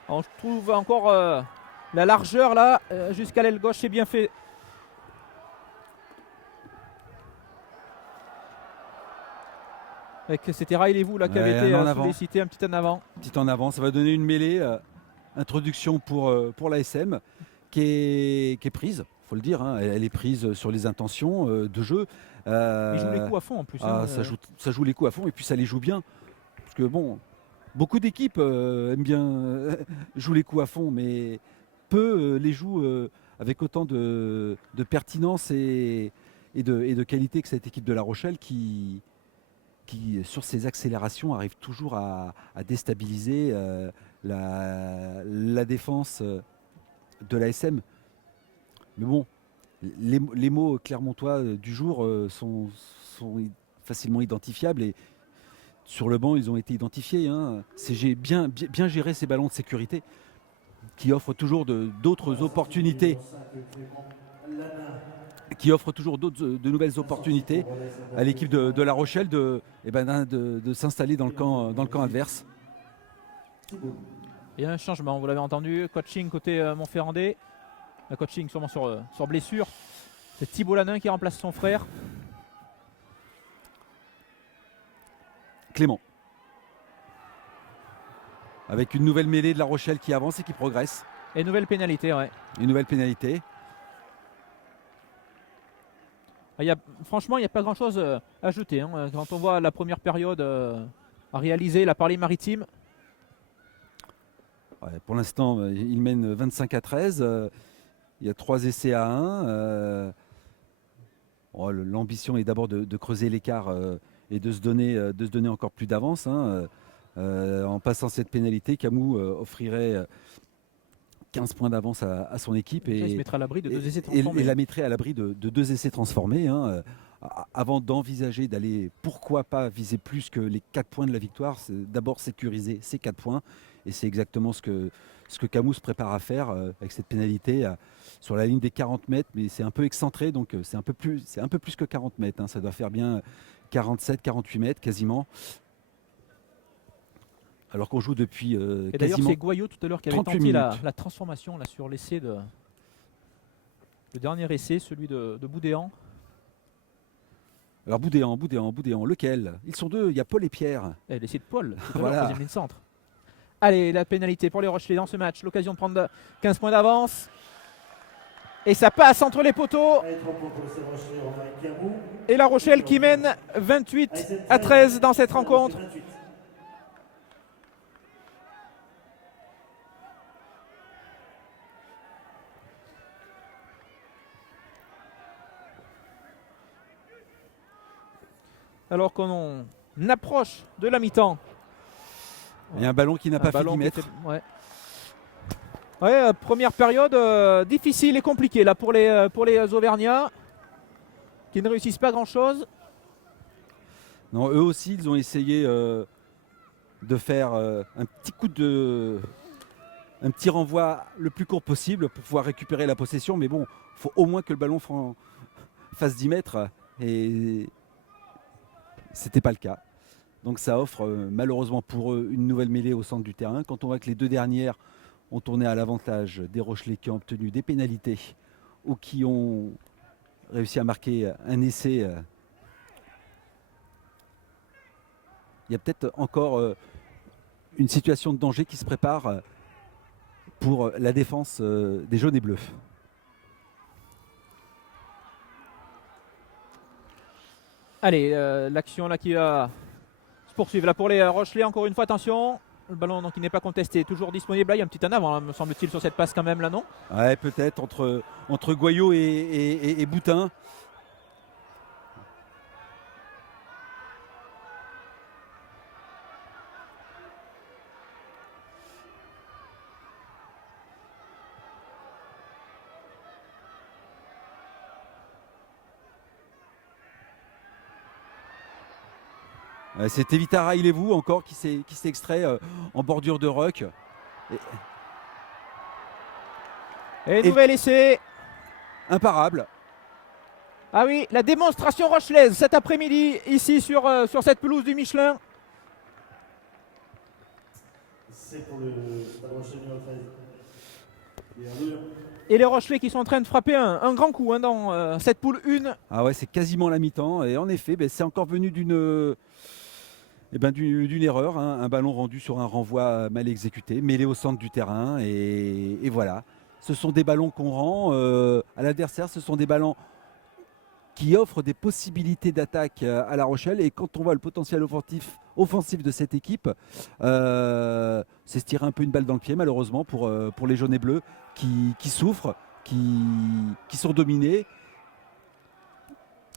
On trouve encore la largeur là jusqu'à l'aile gauche, c'est bien fait. C'était Riley-vous là qui avait été sollicité un petit en avant. Petit en avant, ça va donner une mêlée. Introduction pour l'ASM qui est prise, il faut le dire. Hein, elle est prise sur les intentions de jeu. Ils jouent les coups à fond en plus. Ça joue les coups à fond et puis ça les joue bien. Parce que bon, beaucoup d'équipes aiment bien jouer les coups à fond, mais peu les jouent avec autant de pertinence et de qualité que cette équipe de La Rochelle qui sur ses accélérations arrive toujours à déstabiliser la défense de l'ASM. Mais bon, les mots clermontois du jour sont facilement identifiables et sur le banc ils ont été identifiés. Hein. C'est bien gérer ces ballons de sécurité qui offrent toujours d'autres opportunités. Qui offre toujours de nouvelles opportunités à l'équipe de La Rochelle de s'installer dans le camp adverse. Il y a un changement, vous l'avez entendu, coaching côté Montferrandais, coaching sûrement sur blessure. C'est Thibault Lanin qui remplace son frère. Clément. Avec une nouvelle mêlée de La Rochelle qui avance et qui progresse. Et nouvelle pénalité, ouais. Une nouvelle pénalité. Franchement, il n'y a pas grand-chose à ajouter. Hein. Quand on voit la première période à réaliser la par les Maritimes. Ouais, pour l'instant, il mène 25-13. Il y a 3 essais à 1. L'ambition est d'abord de creuser l'écart et de se donner encore plus d'avance. Hein. En passant cette pénalité, Camus offrirait 15 points d'avance à son équipe il se mettra à l'abri de 2 essais transformés. Et la mettrait à l'abri de 2 essais transformés. Hein, avant d'envisager d'aller, pourquoi pas, viser plus que les 4 points de la victoire, c'est d'abord sécuriser ces 4 points. Et c'est exactement ce que Camus se prépare à faire avec cette pénalité sur la ligne des 40 mètres. Mais c'est un peu excentré, donc c'est un peu plus que 40 mètres. Hein, ça doit faire bien 47, 48 mètres quasiment. Alors qu'on joue depuis et d'ailleurs c'est Goyot tout à l'heure qui avait tenté la transformation là, sur l'essai le dernier essai, celui de Boudéan. Alors Boudéan, lequel? Ils sont 2, il y a Paul et Pierre. Et l'essai de Paul, voilà. Troisième ligne centre. Allez, la pénalité pour les Rochelais dans ce match, l'occasion de prendre 15 points d'avance. Et ça passe entre les poteaux. Et La Rochelle qui mène 28-13 dans cette rencontre. Alors qu'on approche de la mi-temps. Il y a un ballon qui n'a pas fait 10 mètres. Première période difficile et compliquée là pour les Auvergnats qui ne réussissent pas grand-chose. Non, eux aussi, ils ont essayé de faire un petit renvoi le plus court possible pour pouvoir récupérer la possession. Mais bon, il faut au moins que le ballon fasse 10 mètres. Et c'était pas le cas. Donc ça offre malheureusement pour eux une nouvelle mêlée au centre du terrain. Quand on voit que les 2 dernières ont tourné à l'avantage des Rochelais qui ont obtenu des pénalités ou qui ont réussi à marquer un essai. Il y a peut-être encore une situation de danger qui se prépare pour la défense des jaunes et bleus. Allez, l'action là qui va se poursuivre. Là pour les Rochelais, encore une fois, attention. Le ballon donc, qui n'est pas contesté, toujours disponible. Là, il y a un petit en avant, hein, me semble-t-il, sur cette passe quand même, là, non? Ouais, peut-être entre Goyot et Boutin. C'est Evitara Ilevou encore qui s'est extrait en bordure de ruck. Et nouvel essai. Imparable. Ah oui, la démonstration rochelaise cet après-midi, ici sur cette pelouse du Michelin. C'est pour le Stade Rochelet numéro 13. Et les Rochelais qui sont en train de frapper un grand coup hein, dans cette poule 1. Ah ouais, c'est quasiment la mi-temps. Et en effet, c'est encore venu d'une erreur. Hein, un ballon rendu sur un renvoi mal exécuté, mêlé au centre du terrain. Et voilà. Ce sont des ballons qu'on rend à l'adversaire. Ce sont des ballons qui offrent des possibilités d'attaque à La Rochelle. Et quand on voit le potentiel offensif de cette équipe, c'est se tirer un peu une balle dans le pied, malheureusement, pour les jaunes et bleus qui souffrent, qui sont dominés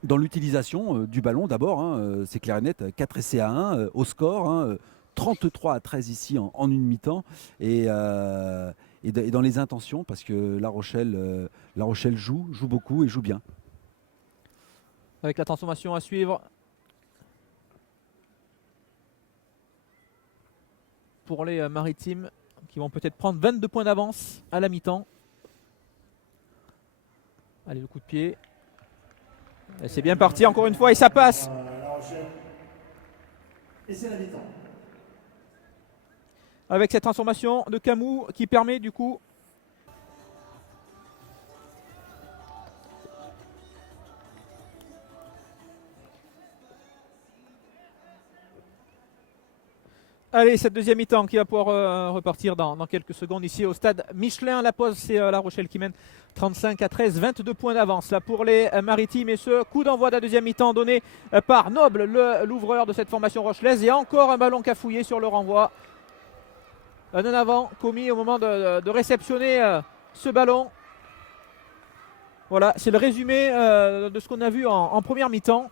dans l'utilisation du ballon d'abord. Hein, c'est clair et net, 4 essais à 1 au score, hein, 33 à 13 ici en une mi-temps. Et dans les intentions, parce que La Rochelle joue beaucoup et joue bien. Avec la transformation à suivre. Pour les Maritimes qui vont peut-être prendre 22 points d'avance à la mi-temps. Allez, le coup de pied. C'est bien parti encore une fois et ça passe. Et c'est la mi-temps. Avec cette transformation de Camou qui permet du coup allez, cette deuxième mi-temps qui va pouvoir repartir dans quelques secondes ici au stade Michelin. La pause, c'est La Rochelle qui mène 35 à 13, 22 points d'avance là pour les Maritimes. Et ce coup d'envoi de la deuxième mi-temps donné par Noble, l'ouvreur de cette formation rochelaise. Et encore un ballon cafouillé sur le renvoi. Un en avant commis au moment de réceptionner ce ballon. Voilà, c'est le résumé de ce qu'on a vu en première mi-temps.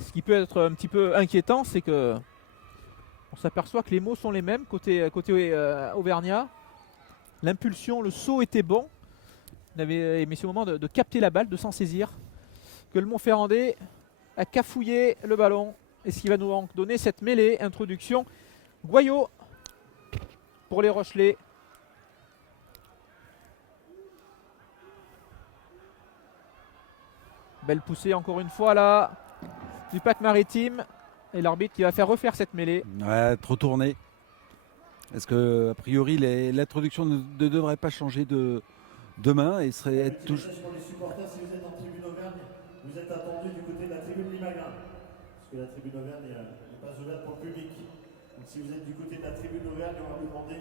Ce qui peut être un petit peu inquiétant, c'est que on s'aperçoit que les mots sont les mêmes côté Auvergnat. L'impulsion, le saut était bon. On avait aimé ce moment de capter la balle, de s'en saisir. Que le Montferrandais a cafouillé le ballon. Et ce qui va nous donc donner cette mêlée, introduction. Goyot pour les Rochelais. Belle poussée encore une fois là du pack maritime. Et l'arbitre qui va faire refaire cette mêlée. Ouais, trop tourné. Est-ce que, a priori, l'introduction ne devrait pas changer de main et serait être toujours. Pour les supporters, si vous êtes en tribune Auvergne, vous êtes attendus du côté de la tribune Limagrin. Parce que la tribune Auvergne n'est pas ouverte pour le public. Donc si vous êtes du côté de la tribune Auvergne, on va vous demander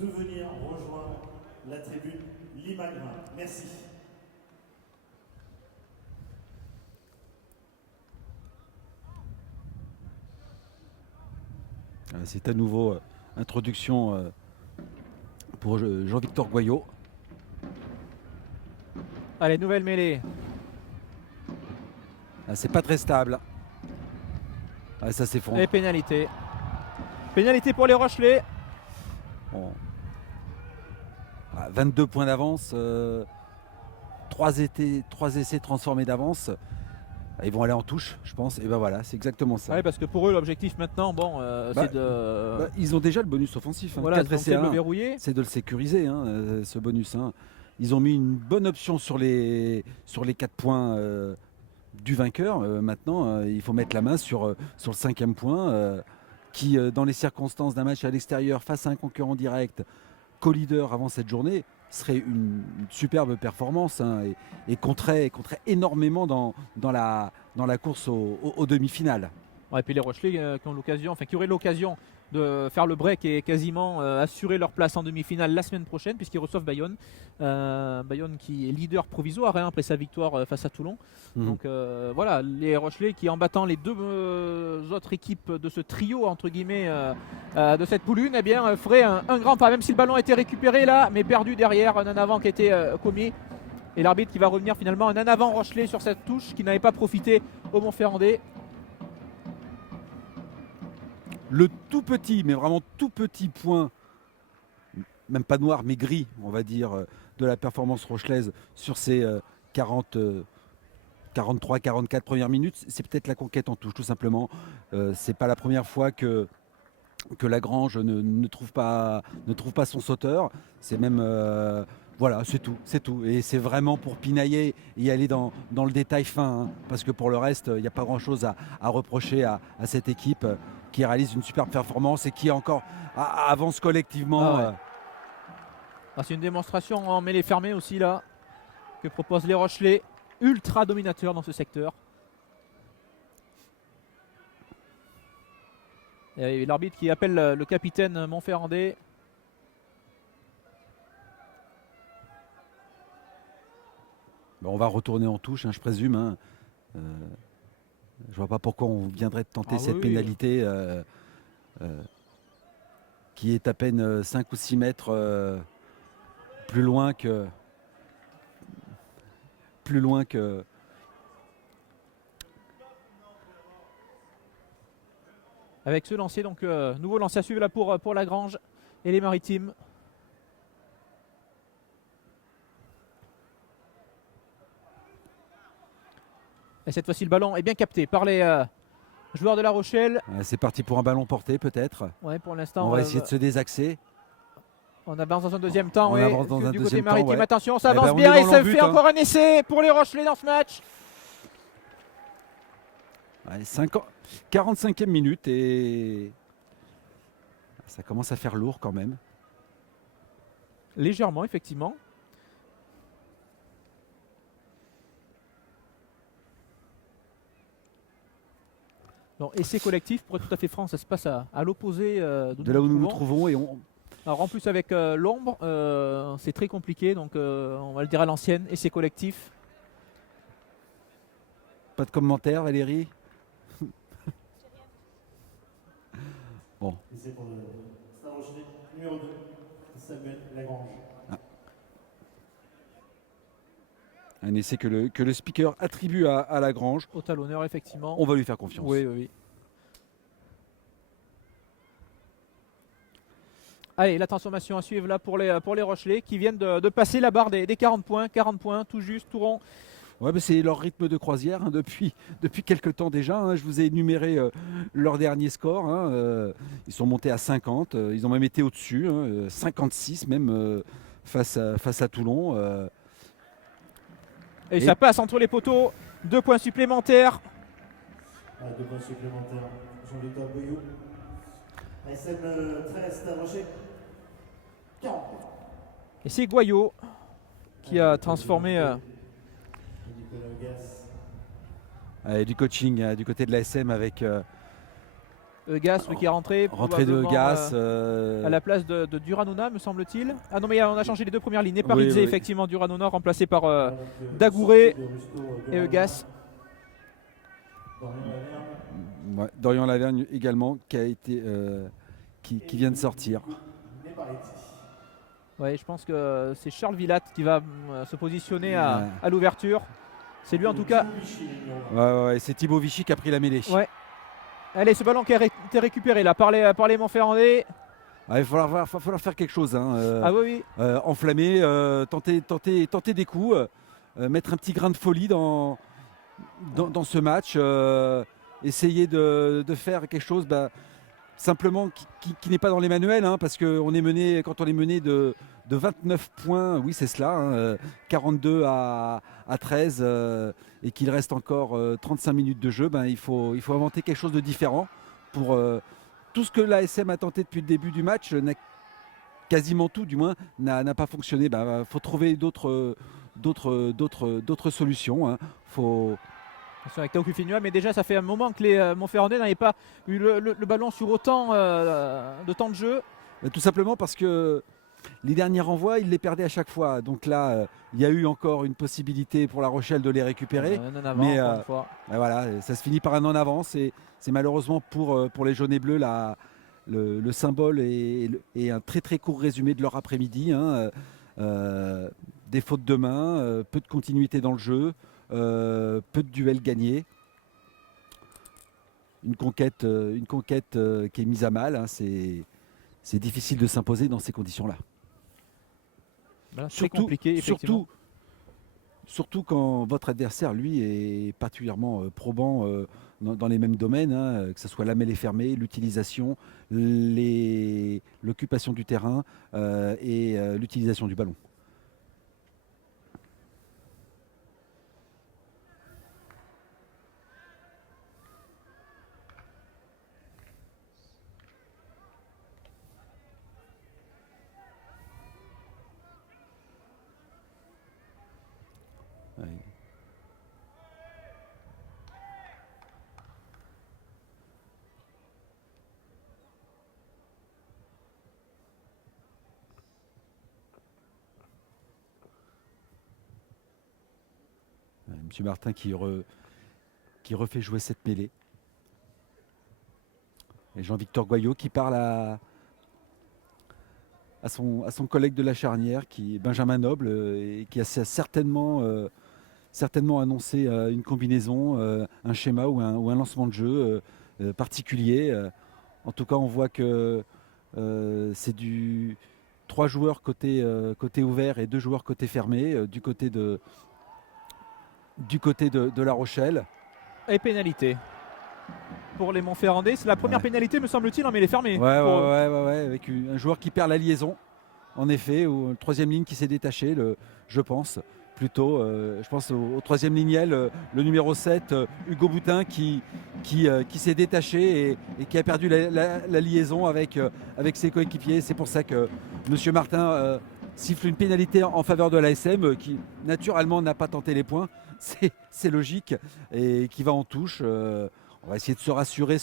de venir rejoindre la tribune Limagrin. Merci. C'est à nouveau introduction pour Jean-Victor Goyot. Allez, nouvelle mêlée. C'est pas très stable. Ça s'effondre. Et pénalité. Pénalité pour les Rochelais. Bon. 22 points d'avance. 3 essais transformés d'avance. Ils vont aller en touche, je pense. Et ben voilà, c'est exactement ça. Oui, parce que pour eux, l'objectif maintenant, c'est de. Ils ont déjà le bonus offensif. Voilà, 4 essais, le verrouiller. C'est de le sécuriser, ce bonus. Ils ont mis une bonne option sur les 4 points du vainqueur. Maintenant, il faut mettre la main sur le 5e point qui, dans les circonstances d'un match à l'extérieur face à un concurrent direct, co-leader avant cette journée, serait une superbe performance, hein, et compterait énormément dans la course aux demi-finales. Ouais, et puis les Rochelais qui auraient l'occasion de faire le break et quasiment assurer leur place en demi-finale la semaine prochaine, puisqu'ils reçoivent Bayonne. Bayonne qui est leader provisoire, hein, après sa victoire face à Toulon. Donc voilà, les Rochelais qui, en battant les deux autres équipes de ce trio entre guillemets de cette poule 1, eh bien, feraient un grand pas, même si le ballon a été récupéré là, mais perdu derrière, un en avant qui a été commis. Et l'arbitre qui va revenir finalement un en avant Rochelais sur cette touche qui n'avait pas profité au Montferrandais. Le tout petit, mais vraiment tout petit point, même pas noir, mais gris, on va dire, de la performance rochelaise sur ces 43-44 premières minutes, c'est peut-être la conquête en touche, tout simplement. C'est pas la première fois que Lagrange ne trouve pas son sauteur. C'est même... voilà, c'est tout. Et c'est vraiment pour pinailler et aller dans le détail fin, hein, parce que pour le reste, il n'y a pas grand-chose à reprocher à cette équipe qui réalise une superbe performance et qui encore avance collectivement. Ah ouais. C'est une démonstration en mêlée fermée aussi là que proposent les Rochelais, ultra dominateurs dans ce secteur. Et l'arbitre qui appelle le capitaine Montferrandais. On va retourner en touche, hein, je présume. Hein. Je vois pas pourquoi on viendrait de tenter cette pénalité qui est à peine 5 ou 6 mètres plus loin que avec ce lancier, donc nouveau lancier à suivre là pour Lagrange et les Maritimes. Et cette fois-ci, le ballon est bien capté par les joueurs de La Rochelle. C'est parti pour un ballon porté, peut-être. Ouais, pour l'instant, on va essayer de se désaxer. On avance dans un deuxième temps. On avance dans un du deuxième côté maritime, temps, ouais. attention, ça avance bien et ça fait encore un essai pour les Rochelais dans ce match. Ouais, 45e minute et ça commence à faire lourd quand même. Légèrement, effectivement. Bon, essai collectif, pour être tout à fait franc, ça se passe à l'opposé de là où nous nous trouvons. Alors en plus avec l'ombre, c'est très compliqué, donc on va le dire à l'ancienne, essai collectif. Pas de commentaires, Valérie? Bon. Et c'est pour le Stade Rochelais numéro 2, Samuel Lagrange. Un essai que le speaker attribue à Lagrange. Au talonneur, effectivement. On va lui faire confiance. Oui. Allez, la transformation à suivre là pour les Rochelais qui viennent de passer la barre des 40 points. 40 points, tout juste, tout rond. Ouais, mais c'est leur rythme de croisière, hein, depuis quelques temps déjà. Hein. Je vous ai énuméré leur dernier score. Hein. Ils sont montés à 50. Ils ont même été au-dessus. 56 même face à Toulon. Et ça passe entre les poteaux. 2 points supplémentaires. 2 points supplémentaires. Jean-Victor Boyou. SM 13, Stade Rocher. 40. Et c'est Goyot qui a transformé. Du coaching du côté de l'ASM avec Eugas qui est rentré de Eugas à la place de Duranona, me semble-t-il. Ah non, mais on a changé les 2 premières lignes. Parizé, effectivement, Duranona remplacé par Dagouré et Eugas. Dorian Lavergne également qui a été qui vient de sortir. Ouais, je pense que c'est Charles Villatte qui va se positionner à l'ouverture. C'est lui en tout cas. Ouais, c'est Thibaut Vichy qui a pris la mêlée. Ouais. Allez, ce ballon qui a été récupéré là par les Montferrandais. Il va falloir faire quelque chose. Hein. Enflammer, tenter des coups, mettre un petit grain de folie dans ce match, essayer de faire quelque chose simplement qui n'est pas dans les manuels, hein, parce que quand on est mené de 29 points, oui c'est cela, hein, 42 à 13 et qu'il reste encore 35 minutes de jeu, il faut inventer quelque chose de différent pour tout ce que l'ASM a tenté depuis le début du match quasiment tout du moins n'a pas fonctionné. Faut trouver d'autres solutions. Hein. Faut... Attention avec Tao Kufinua, mais déjà ça fait un moment que les Montferrandais n'avaient pas eu le ballon sur autant de temps de jeu. Tout simplement parce que les derniers renvois, ils les perdaient à chaque fois. Donc là, il y a eu encore une possibilité pour La Rochelle de les récupérer. Un en avant, mais encore une fois. voilà, ça se finit par un en avant. C'est malheureusement pour les jaunes et bleus le symbole et un très très court résumé de leur après-midi. Hein. Des fautes de main, peu de continuité dans le jeu, peu de duels gagnés. Une conquête qui est mise à mal. Hein. C'est difficile de s'imposer dans ces conditions-là. Voilà, c'est compliqué, effectivement. Surtout quand votre adversaire, lui, est particulièrement probant dans les mêmes domaines, hein, que ce soit la mêlée fermée, l'utilisation, l'occupation du terrain et l'utilisation du ballon. Ouais. Monsieur Martin qui refait jouer cette mêlée. Et Jean-Victor Goyot qui parle à son collègue de la charnière, Benjamin Noble, et qui a certainement annoncé une combinaison, un schéma ou un lancement de jeu particulier. En tout cas, on voit que c'est du 3 joueurs côté ouvert et 2 joueurs côté fermé, du côté de La Rochelle. Et pénalité pour les Montferrandais. C'est la première pénalité, me semble-t-il, mais elle est fermée. Ouais, avec un joueur qui perd la liaison, en effet, ou une troisième ligne qui s'est détachée, je pense. Plutôt, je pense au troisième lignel, le numéro 7, Hugo Boutin, qui s'est détaché et qui a perdu la liaison avec ses coéquipiers. C'est pour ça que M. Martin siffle une pénalité en faveur de l'ASM, qui naturellement n'a pas tenté les points. C'est logique, et qui va en touche. On va essayer de se rassurer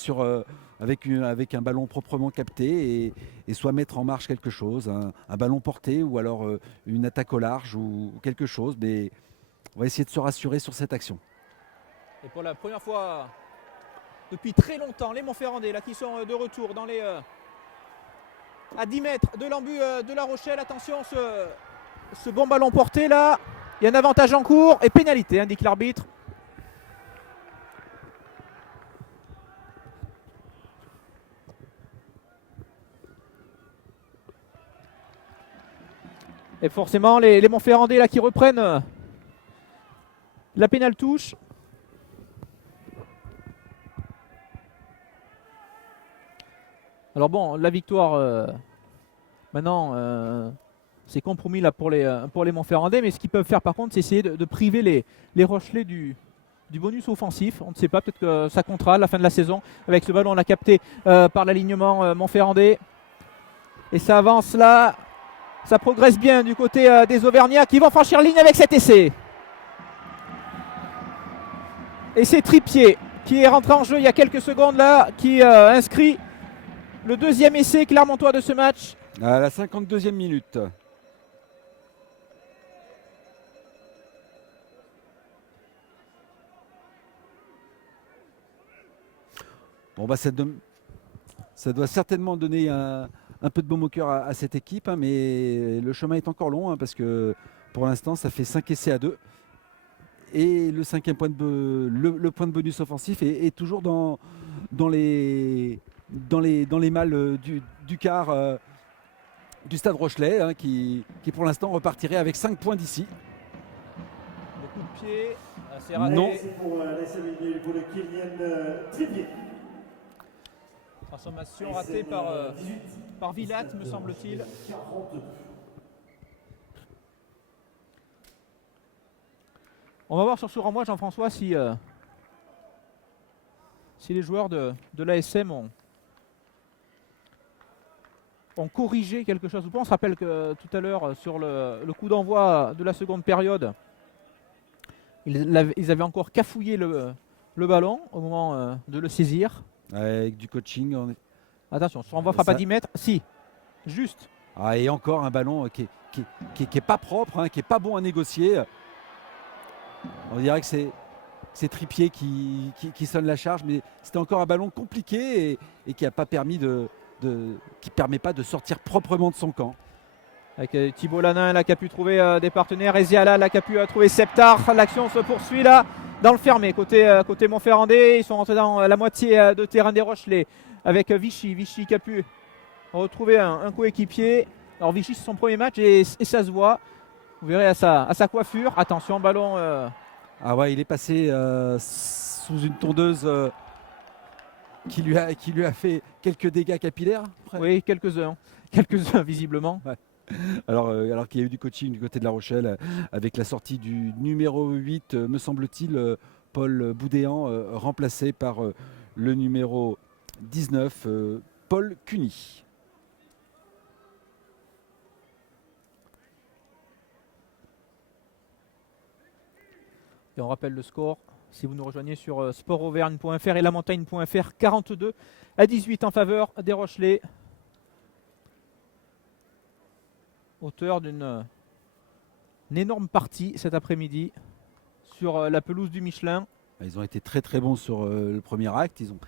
avec un ballon proprement capté et soit mettre en marche quelque chose, un ballon porté ou alors une attaque au large ou quelque chose. Mais on va essayer de se rassurer sur cette action. Et pour la première fois depuis très longtemps, les Montferrandais là, qui sont de retour à 10 mètres de l'embut de La Rochelle. Attention, ce bon ballon porté là. Il y a un avantage en cours et pénalité, indique l'arbitre. Et forcément, les Montferrandais là qui reprennent la pénale touche. Alors bon, la victoire maintenant c'est compromis là pour les Montferrandais, mais ce qu'ils peuvent faire par contre, c'est essayer de priver les Rochelais du bonus offensif. On ne sait pas, peut-être que ça comptera à la fin de la saison. Avec ce ballon, on l'a capté par l'alignement Montferrandais. Et ça avance là. Ça progresse bien du côté des Auvergnats qui vont franchir ligne avec cet essai. Et c'est Tripier qui est rentré en jeu il y a quelques secondes là, qui inscrit le deuxième essai clermontois de ce match. À la 52e minute. Bon, ça doit certainement donner un peu de baume au cœur à cette équipe, hein, mais le chemin est encore long, hein, parce que pour l'instant ça fait 5 essais à 2 et le cinquième point le point de bonus offensif est toujours dans les malles du quart du Stade Rochelais, hein, qui pour l'instant repartirait avec 5 points d'ici. Le coup de pied, c'est raté. Non. C'est pour le Kylian Tripier. Transformation ratée par Villat, me semble-t-il. On va voir sur ce renvoi, Jean-François, si les joueurs de l'ASM ont ont corrigé quelque chose ou pas. On se rappelle que tout à l'heure, sur le coup d'envoi de la seconde période, ils avaient encore cafouillé le ballon au moment de le saisir. Avec du coaching. Attention, sur renvoi frappe à 10 mètres. Si, juste. Ah, et encore un ballon qui est pas propre, hein, qui est pas bon à négocier. On dirait que c'est Trippier qui sonne la charge, mais c'était encore un ballon compliqué et qui permet pas de sortir proprement de son camp. Avec Thibault Lanin là, qui a pu trouver des partenaires, Eziala là, qui a pu trouver Septar. L'action se poursuit là dans le fermé côté Montferrandais. Ils sont rentrés dans la moitié de terrain des Rochelais avec Vichy qui a pu retrouver un coéquipier. Alors Vichy c'est son premier match et ça se voit. Vous verrez à sa coiffure. Attention, ballon. Ah ouais, il est passé sous une tondeuse qui lui a fait quelques dégâts capillaires. Oui, quelques-uns visiblement. Ouais. Alors qu'il y a eu du coaching du côté de La Rochelle avec la sortie du numéro 8, me semble-t-il, Paul Boudéan, remplacé par le numéro 19, Paul Cuny. Et on rappelle le score si vous nous rejoignez sur sportauvergne.fr et lamontagne.fr. 42-18 en faveur des Rochelais. Auteur d'une énorme partie cet après-midi sur la pelouse du Michelin. Ils ont été très très bons sur le premier acte. Ils ont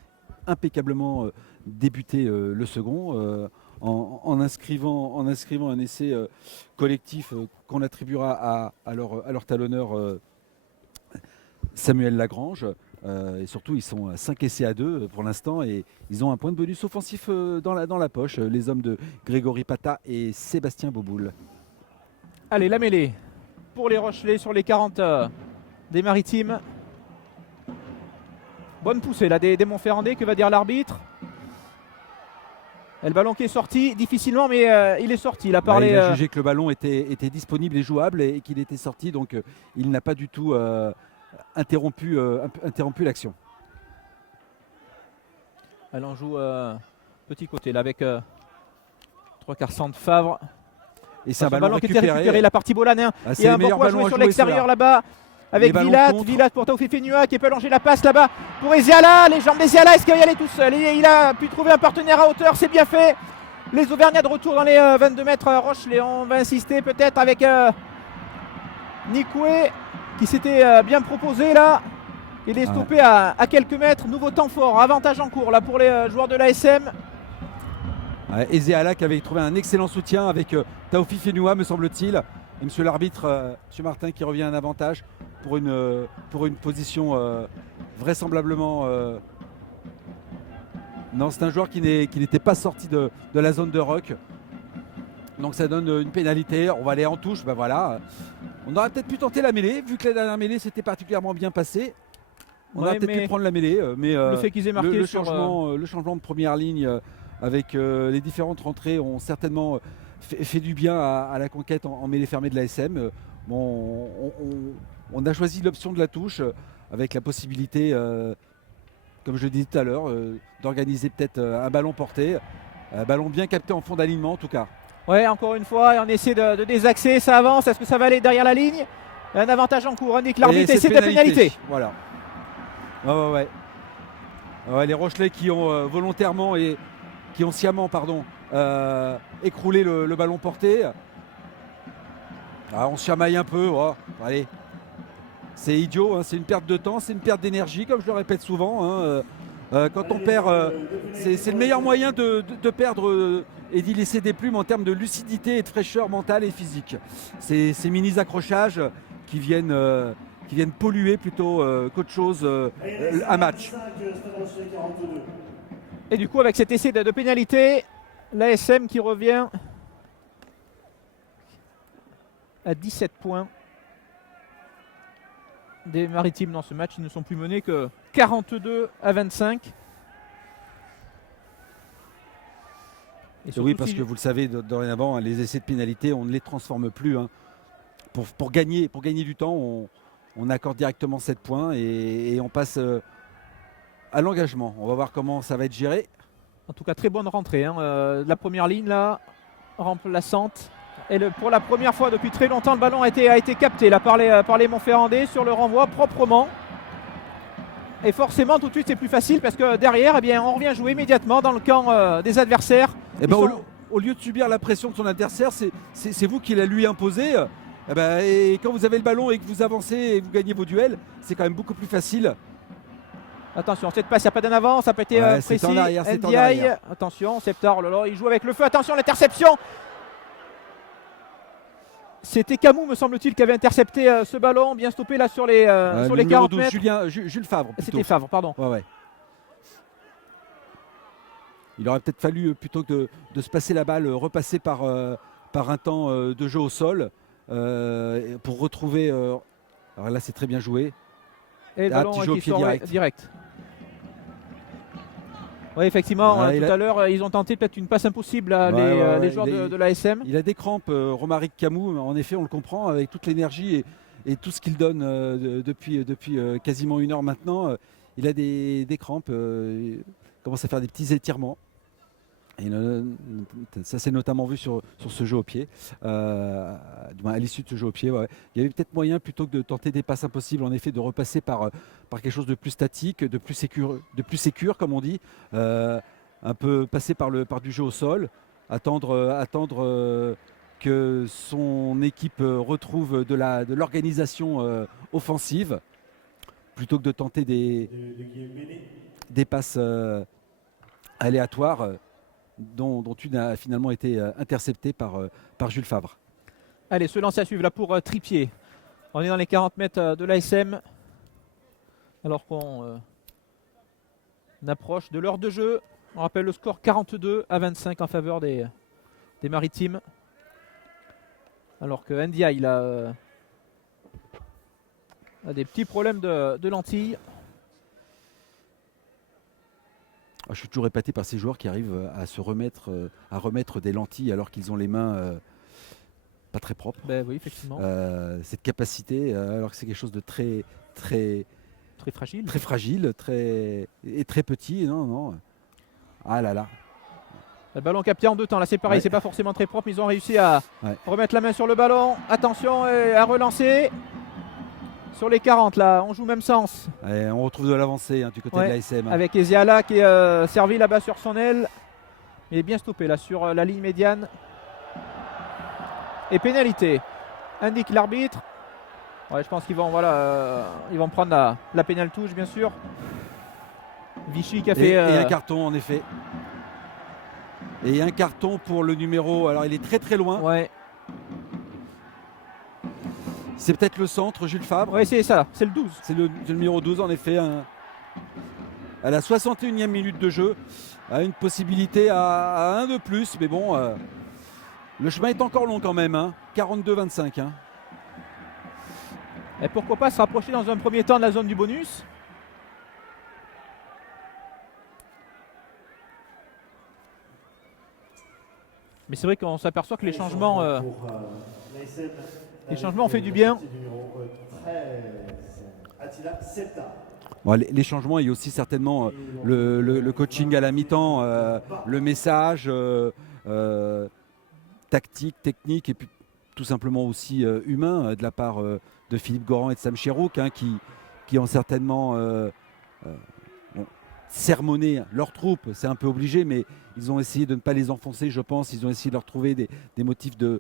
impeccablement débuté le second en inscrivant un essai collectif qu'on attribuera à leur talonneur Samuel Lagrange. Et surtout, ils sont à 5 essais à 2 pour l'instant et ils ont un point de bonus offensif dans la poche, les hommes de Grégory Pata et Sébastien Boboul. Allez, la mêlée pour les Rochelais sur les 40 des Maritimes. Bonne poussée là des Montferrandais, que va dire l'arbitre? Le ballon qui est sorti difficilement, mais il est sorti. Il a parlé. Il a jugé que le ballon était disponible et jouable et qu'il était sorti, donc il n'a pas du tout interrompu l'action. Elle en joue petit côté là avec 3/4 centre Favre. Et c'est un ballon qui était récupéré la partie Bolanin. Il y a un bon à jouer sur l'extérieur là-bas avec Vilat pour Taoufik Fenua qui peut allonger la passe là-bas pour Eziala. Les jambes d'Eziala, est-ce qu'il va y aller tout seul? Il a pu trouver un partenaire à hauteur, c'est bien fait. Les Auvergnats de retour dans les 22 mètres Rochelais. On va insister peut-être avec Nikoué qui s'était bien proposé là. Il est stoppé à quelques mètres. Nouveau temps fort, avantage en cours là pour les joueurs de l'ASM. Eziala qui avait trouvé un excellent soutien avec Taoufik Fenua, me semble-t-il. Et monsieur l'arbitre, monsieur Martin, qui revient un avantage pour une position vraisemblablement. Non, c'est un joueur qui n'était pas sorti de la zone de rock. Donc ça donne une pénalité. On va aller en touche. Ben voilà. On aurait peut-être pu tenter la mêlée, vu que la dernière mêlée s'était particulièrement bien passée. On aurait peut-être pu prendre la mêlée. Mais le fait qu'ils aient marqué le changement de première ligne avec les différentes rentrées ont certainement fait du bien à la conquête en mêlée fermée de l'ASM. Bon, on a choisi l'option de la touche avec la possibilité, comme je le disais tout à l'heure, d'organiser peut-être un ballon porté, un ballon bien capté en fond d'alignement en tout cas. Ouais, encore une fois, on essaie de désaxer, ça avance. Est-ce que ça va aller derrière la ligne? Un avantage en cours, indique l'arbitre et c'est de la pénalité. Voilà. Ouais, les Rochelais qui ont volontairement et qui ont sciemment écroulé le ballon porté. On se chamaille un peu. Allez. C'est idiot, hein, c'est une perte de temps, c'est une perte d'énergie, comme je le répète souvent. Quand on perd, c'est le meilleur moyen de perdre et d'y laisser des plumes en termes de lucidité et de fraîcheur mentale et physique. Ces mini-accrochages qui viennent polluer plutôt qu'autre chose un match. Et du coup, avec cet essai de pénalité, l'ASM qui revient à 17 points des Maritimes dans ce match. Ils ne sont plus menés que 42-25. Oui, parce que vous le savez, dorénavant, les essais de pénalité, on ne les transforme plus. Hein. Pour gagner du temps, on accorde directement 7 points et on passe à l'engagement. On va voir comment ça va être géré. En tout cas, très bonne rentrée hein, de la première ligne là, remplaçante. Et pour la première fois depuis très longtemps, le ballon a été capté là, par les Montferrandais sur le renvoi proprement. Et forcément, tout de suite, c'est plus facile parce que derrière, eh bien, on revient jouer immédiatement dans le camp des adversaires. Et ben, au lieu de subir la pression de son adversaire, c'est vous qui la lui imposez. Et quand vous avez le ballon et que vous avancez et que vous gagnez vos duels, c'est quand même beaucoup plus facile. Attention, cette passe, il n'y a pas d'en avant, ça peut être précis. C'est en arrière, c'est en Ndiaye. arrière. Attention, Septar, il joue avec le feu. Attention, l'interception. C'était Camou, me semble-t-il, qui avait intercepté ce ballon, bien stoppé là sur les 40 12, mètres. Jules Favre. C'était Favre, pardon. Ouais. Il aurait peut-être fallu, plutôt que de se passer la balle, repasser par un temps de jeu au sol pour retrouver. Alors là, c'est très bien joué. Et le ballon petit jeu au qui pied sort direct. Oui, effectivement, tout à l'heure, ils ont tenté peut-être une passe impossible à les joueurs de l'ASM. Il a des crampes, Romaric Camou. En effet, on le comprend, avec toute l'énergie et tout ce qu'il donne depuis quasiment 1 heure maintenant. Il a des crampes, il commence à faire des petits étirements. Et ça s'est notamment vu sur ce jeu au pied, à l'issue de ce jeu au pied. Ouais. Il y avait peut-être moyen, plutôt que de tenter des passes impossibles, en effet, de repasser par quelque chose de plus statique, de plus sécure, comme on dit, un peu passer par du jeu au sol, attendre que son équipe retrouve de l'organisation offensive, plutôt que de tenter des passes aléatoires. Dont une a finalement été interceptée par Jules Favre. Allez, se lance à suivre là pour Tripier. On est dans les 40 mètres de l'ASM. Alors qu'on approche de l'heure de jeu. On rappelle le score 42-25 en faveur des Maritimes. Alors que Ndiaye il a des petits problèmes de lentilles. Je suis toujours épaté par ces joueurs qui arrivent à remettre des lentilles alors qu'ils ont les mains pas très propres. Ben oui, effectivement. Cette capacité, alors que c'est quelque chose de très fragile, et très petit. Non. Ah là là. Le ballon capté en 2 temps. Là, c'est pareil, c'est pas forcément très propre. Ils ont réussi à remettre la main sur le ballon. Attention, et à relancer. Sur les 40 là, on joue même sens. Et on retrouve de l'avancée du côté de l'ASM. Avec Eziala qui est servi là-bas sur son aile. Il est bien stoppé là sur la ligne médiane. Et pénalité. Indique l'arbitre. Ouais, je pense qu'ils vont, ils vont prendre la pénale touche bien sûr. Vichy qui a fait. Et un carton en effet. Et un carton pour le numéro. Alors il est très très loin. Ouais. C'est peut-être le centre, Jules Favre. Oui, c'est ça, c'est le 12. C'est le numéro 12, en effet. À la 61e minute de jeu, a une possibilité à 1 de plus. Mais bon, le chemin est encore long quand même. 42-25. Et pourquoi pas se rapprocher dans un premier temps de la zone du bonus. Mais c'est vrai qu'on s'aperçoit que les changements ont fait du bien. Bon, les changements, il y a aussi certainement le coaching à la mi-temps, le message tactique, technique et puis tout simplement aussi humain de la part de Philippe Goran et de Sam Cherouk qui ont certainement sermonné leurs troupes. C'est un peu obligé, mais ils ont essayé de ne pas les enfoncer, je pense. Ils ont essayé de leur trouver des motifs de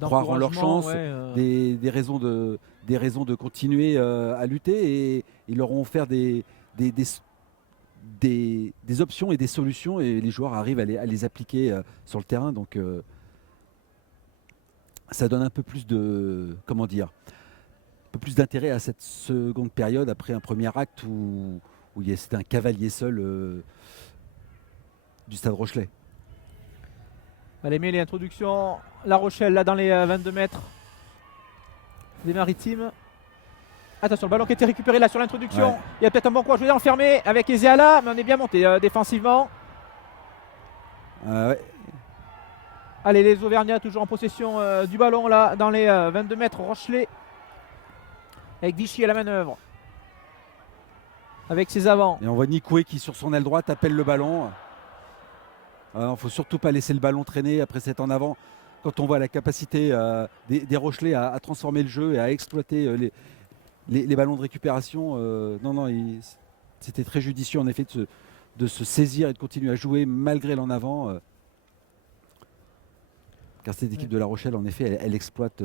croire en leur chance, des raisons de continuer à lutter, et ils leur ont offert des options et des solutions, et les joueurs arrivent à les appliquer sur le terrain. Donc ça donne un peu plus d'intérêt à cette seconde période après un premier acte où c'était un cavalier seul du Stade Rochelais. Allez, mais l'introduction, La Rochelle là dans les 22 mètres des Maritimes. Attention, le ballon qui a été récupéré là sur l'introduction. Ouais. Il y a peut-être un bon courage enfermé avec Eziala, mais on est bien monté défensivement. Ouais. Allez, les Auvergnats toujours en possession du ballon là dans les 22 mètres Rochelais. Avec Vichy à la manœuvre. avec ses avants. Et on voit Nikoué qui, sur son aile droite, appelle le ballon. Il ne faut surtout pas laisser le ballon traîner après cet en avant. Quand on voit la capacité des Rochelais à transformer le jeu et à exploiter les ballons de récupération, c'était très judicieux en effet de se saisir et de continuer à jouer malgré l'en avant. Car cette équipe de La Rochelle, en effet, elle exploite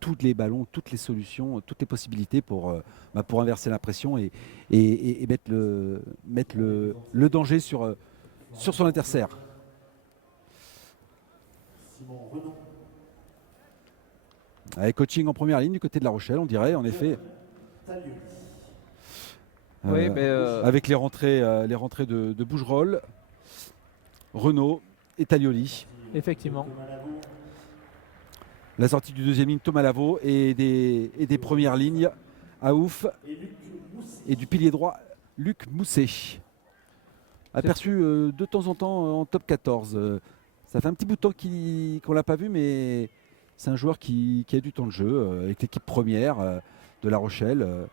tous les ballons, toutes les solutions, toutes les possibilités pour inverser la pression et mettre le danger sur son adversaire. Avec coaching en première ligne du côté de La Rochelle, on dirait, en effet. Oui, avec les rentrées de Bougerolles, Renaud et Taglioli. Effectivement. La sortie du deuxième ligne, Thomas Lavaux, et des premières lignes, Aouf, et du pilier droit, Luc Mousset. Aperçu de temps en temps en top 14. Ça fait un petit bout de temps qu'on ne l'a pas vu, mais c'est un joueur qui a du temps de jeu avec l'équipe première de La Rochelle.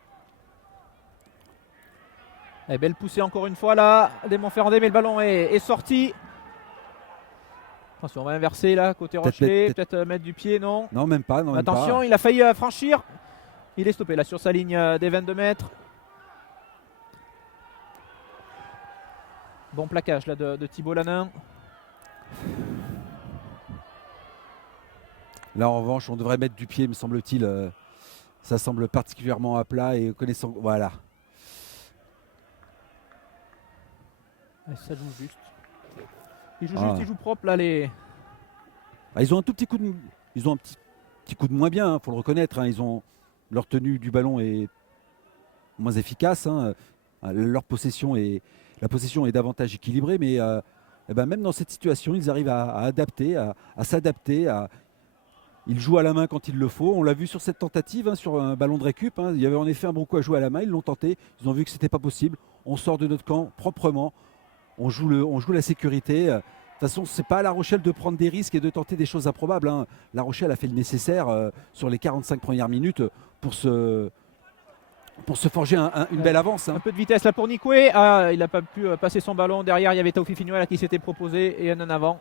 Et belle poussée encore une fois là, des Montferrandais, mais le ballon est sorti. Attention, on va inverser là, côté Rochelais, peut-être mettre du pied, non? Non, même pas. Non, attention, même pas. Il a failli franchir. Il est stoppé là sur sa ligne des 22 mètres. Bon plaquage là de Thibault Lanin. Là en revanche, on devrait mettre du pied, me semble-t-il. Ça semble particulièrement à plat et connaissant. Voilà. Ça joue juste. Ils jouent juste, ils jouent propre là les. Ils ont un tout petit coup de. Ils ont un petit coup de moins bien, faut le reconnaître. Leur tenue du ballon est moins efficace. La possession est davantage équilibrée, mais même dans cette situation, ils arrivent à adapter, à s'adapter. Ils jouent à la main quand il le faut. On l'a vu sur cette tentative, sur un ballon de récup. Il y avait en effet un bon coup à jouer à la main. Ils l'ont tenté. Ils ont vu que c'était pas possible. On sort de notre camp proprement. On joue la sécurité. De toute façon, c'est pas à La Rochelle de prendre des risques et de tenter des choses improbables. La Rochelle a fait le nécessaire sur les 45 premières minutes pour se forger une belle avance. Un peu de vitesse là pour Nikoué. Il n'a pas pu passer son ballon. Derrière, il y avait Taoufi Fignola qui s'était proposé et un en avant.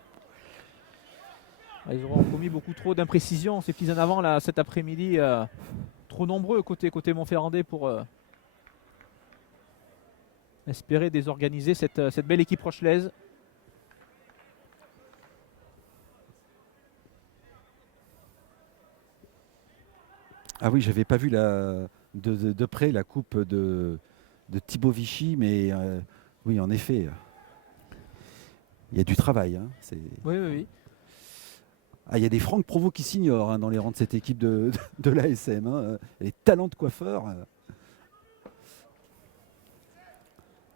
Ils auront commis beaucoup trop d'imprécisions, ces petits en avant là, cet après-midi. Trop nombreux côté Montferrandais pour espérer désorganiser cette belle équipe rochelaise. Ah oui, j'avais pas vu de près la coupe de Thibaut Vichy, mais oui, en effet, il y a du travail. Oui. Il y a des Franck Provost qui s'ignorent dans les rangs de cette équipe de l'ASM. Les talents de coiffeurs.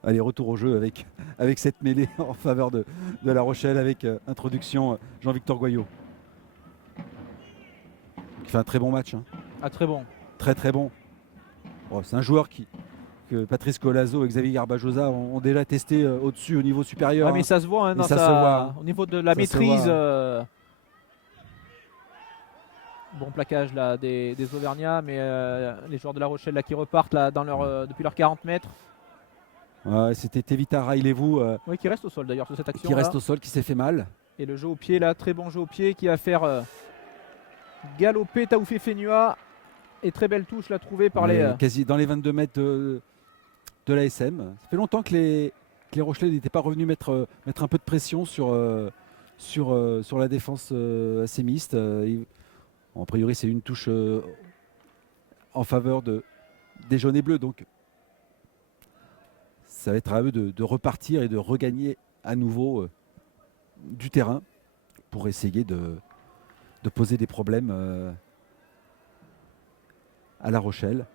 Allez, retour au jeu avec cette mêlée en faveur de La Rochelle avec introduction Jean-Victor Goyot. Qui fait un très bon match. Très bon. Très très bon. C'est un joueur que Patrice Colazo et Xavier Garbajosa ont déjà testé au-dessus, au niveau supérieur. Mais ça se voit, se voit. Au niveau de la maîtrise. Bon plaquage là des Auvergnats, mais les joueurs de La Rochelle là, qui repartent là, depuis leurs 40 mètres. C'était Tevita Railevou qui reste au sol d'ailleurs sur cette action. Qui reste au sol, qui s'est fait mal. Et le jeu au pied là, très bon jeu au pied qui va faire galoper Taoufé Fenua. Et très belle touche là trouvée par quasi dans les 22 mètres de l'ASM. Ça fait longtemps que les Rochelais n'étaient pas revenus mettre un peu de pression sur la défense assémiste. A priori, c'est une touche en faveur des jaunes et bleus. Donc, ça va être à eux de repartir et de regagner à nouveau du terrain pour essayer de poser des problèmes à La Rochelle.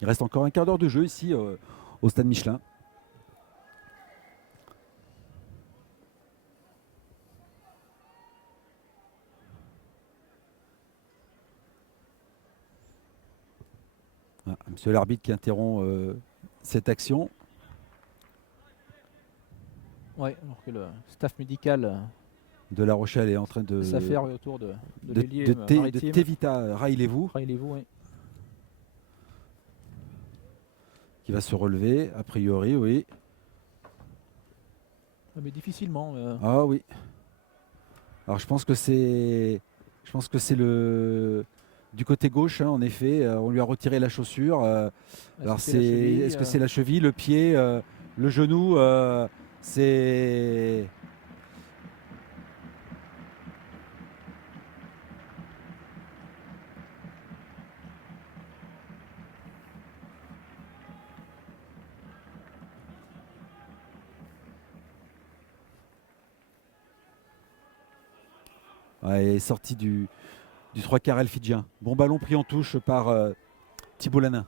Il reste encore un quart d'heure de jeu ici au Stade Michelin. Monsieur l'arbitre qui interrompt cette action. Oui, alors que le staff médical de La Rochelle est en train de s'affaire autour de de l'ailier de maritime. Tevita Railez-vous Railez-vous, oui. qui va se relever, a priori, oui. Mais difficilement. Ah oui. Alors je pense que c'est le du côté gauche, hein, en effet. On lui a retiré la chaussure. Alors est-ce que c'est la cheville, le pied, le genou c'est ouais, il est sorti du 3 quarts elfidien. Bon ballon pris en touche par Thibault Lanin.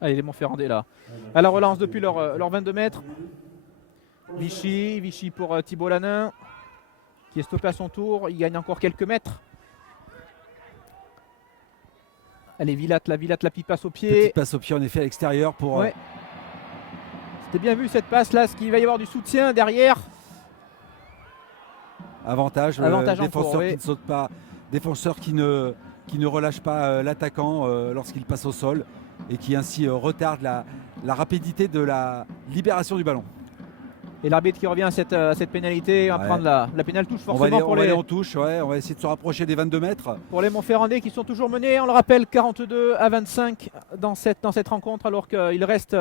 Allez, les Montferrandais là. À la relance depuis leur 22 mètres. Vichy pour Thibault Lanin, qui est stoppé à son tour. Il gagne encore quelques mètres. Allez, Villatte la pipe passe au pied. Petite passe au pied en effet à l'extérieur pour. Ouais. C'était bien vu cette passe là, ce qu'il va y avoir du soutien derrière. Avantage défenseur qui ne saute pas, défenseur qui ne relâche pas l'attaquant lorsqu'il passe au sol et qui ainsi retarde la rapidité de la libération du ballon. Et l'arbitre qui revient à cette pénalité, on va prendre la pénale touche forcément on va aller en touche, ouais, on va essayer de se rapprocher des 22 mètres. Pour les Montferrandais qui sont toujours menés, on le rappelle, 42-25 dans cette rencontre, alors qu'il reste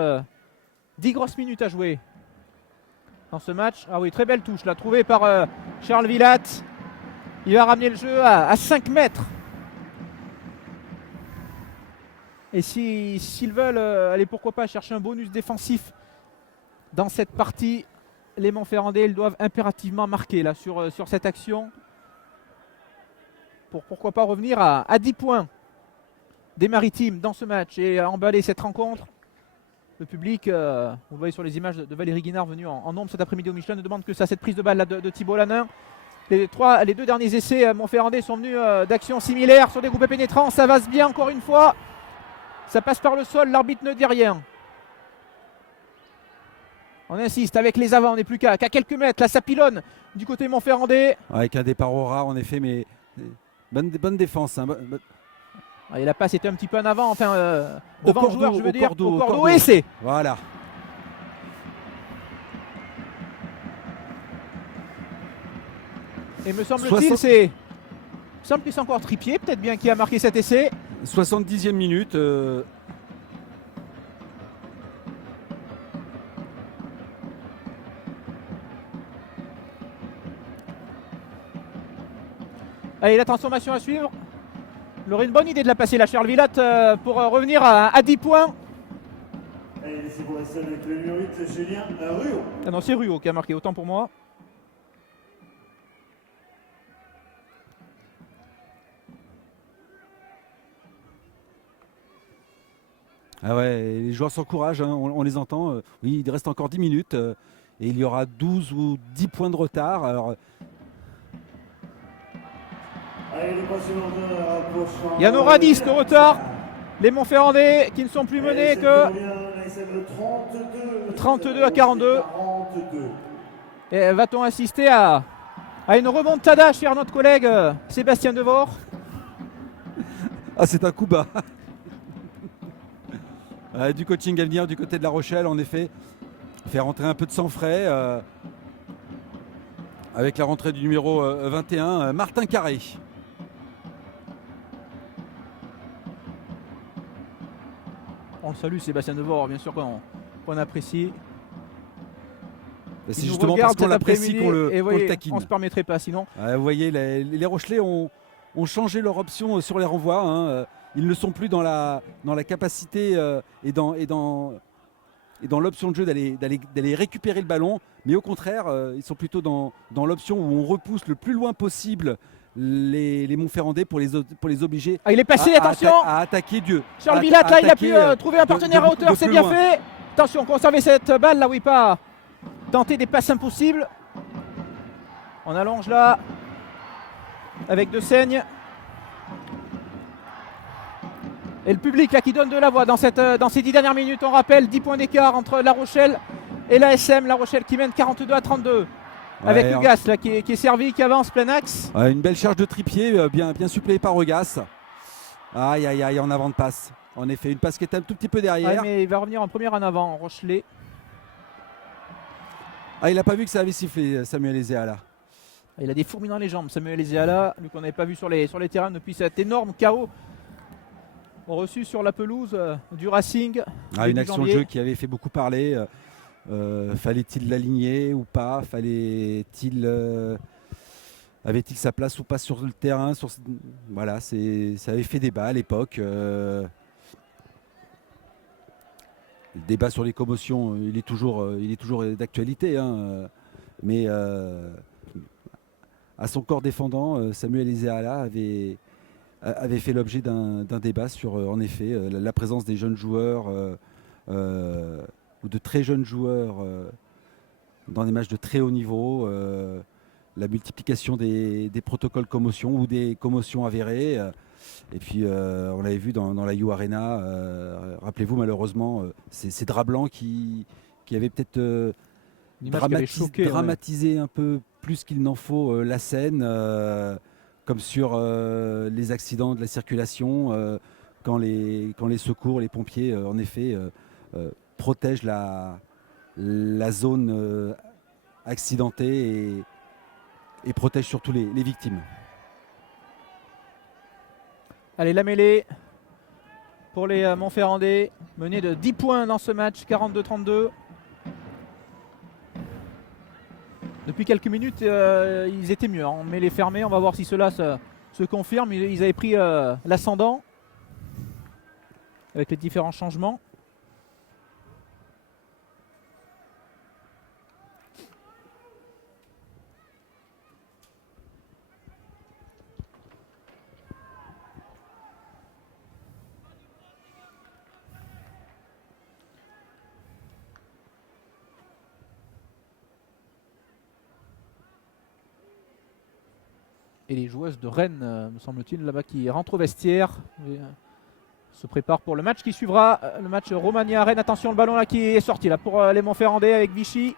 10 grosses minutes à jouer dans ce match. Ah oui, très belle touche là, trouvée par Charles Villatte. Il va ramener le jeu à 5 mètres. Et s'ils veulent aller, pourquoi pas, chercher un bonus défensif dans cette partie, les Montferrandais, ils doivent impérativement marquer là sur cette action pour pourquoi pas revenir à 10 points des Maritimes dans ce match et emballer cette rencontre. Le public, vous le voyez sur les images de Valérie Guinard venue en nombre cet après-midi au Michelin, ne demande que ça, cette prise de balle là de Thibault Lanin. Les deux derniers essais Montferrandais sont venus d'actions similaires sur des groupes pénétrants. Ça va bien encore une fois. Ça passe par le sol, l'arbitre ne dit rien. On insiste avec les avants, on n'est plus qu'à quelques mètres. Là, ça pilonne du côté Montferrandais. Avec un départ au ras en effet, mais bonne défense. Hein. Et la passe était un petit peu en avant, enfin devant le joueur, je veux dire, au cordeau. Et c'est. Voilà. Et me semble-t-il, c'est encore Trippier, peut-être bien, qui a marqué cet essai. 70e minute. Allez, la transformation à suivre. Il aurait une bonne idée de la passer, la Charles Villatte, pour revenir à 10 points. Allez, c'est pour rester avec le numéro 8, Julien Ruot. Ah non, c'est Ruot qui a marqué, autant pour moi. Ah ouais, les joueurs s'encouragent, hein, on les entend. Oui, il reste encore 10 minutes et il y aura 12 ou 10 points de retard. Alors, il y en aura 10 de retard. Les Montferrandais qui ne sont plus menés que 32 à 42. Et va-t-on assister à une remontada chez notre collègue Sébastien Devor? Ah, c'est un coup bas. Du coaching à venir du côté de La Rochelle, en effet. Faire rentrer un peu de sang frais avec la rentrée du numéro 21, Martin Carré. On le salue, Sébastien Devor, bien sûr qu'on apprécie. C'est justement parce qu'on l'apprécie qu'on le taquine. On ne se permettrait pas sinon. Vous voyez, les Rochelais ont changé leur option sur les renvois. Hein. Ils ne sont plus dans la capacité et dans l'option de jeu d'aller récupérer le ballon, mais au contraire, ils sont plutôt dans l'option où on repousse le plus loin possible les Montferrandais pour les obliger il est passé, attention, à attaquer Dieu. Charles Villatte, là, il a pu trouver un partenaire à hauteur, c'est bien fait. Attention, conserver cette balle, là, oui, pas tenter des passes impossibles. On allonge là, avec De Seigne. Et le public là qui donne de la voix dans ces 10 dernières minutes. On rappelle 10 points d'écart entre La Rochelle et l'ASM. La Rochelle qui mène 42-32. Ouais, avec Ugas là, qui est servi, qui avance plein axe. Ouais, une belle charge de tripier, bien suppléée par Ugas. Aïe aïe aïe, en avant de passe. En effet, une passe qui est un tout petit peu derrière. Ouais, mais il va revenir en première en avant, Rochelet. Ah, il n'a pas vu que ça avait sifflé, Samuel Ezeala. Il a des fourmis dans les jambes, Samuel Ezeala, lui qu'on n'avait pas vu sur les terrains depuis cet énorme chaos reçu sur la pelouse du Racing. Une action de jeu qui avait fait beaucoup parler. Fallait-il l'aligner ou pas? Avait-il sa place ou pas sur le terrain? Voilà, ça avait fait débat à l'époque. Le débat sur les commotions, il est toujours d'actualité. Hein. Mais à son corps défendant, Samuel Ezeala avait fait l'objet d'un débat sur, en effet, la présence des jeunes joueurs ou de très jeunes joueurs dans des matchs de très haut niveau, la multiplication des protocoles commotion ou des commotions avérées. Et puis on l'avait vu dans la You Arena, rappelez-vous malheureusement, ces draps blancs qui avaient peut-être dramatisé un peu plus qu'il n'en faut la scène, comme sur les accidents de la circulation, quand les secours, les pompiers, en effet, protègent la zone accidentée et protègent surtout les victimes. Allez, la mêlée pour les Montferrandais, menés de 10 points dans ce match, 42-32. Depuis quelques minutes, ils étaient mieux en mêlée fermée. On va voir si cela se confirme. Ils avaient pris l'ascendant avec les différents changements. Et les joueuses de Rennes, me semble-t-il, là-bas, qui rentrent au vestiaire, se préparent pour le match qui suivra, le match Romagna-Rennes. Attention, le ballon là qui est sorti là pour les Montferrandais avec Vichy,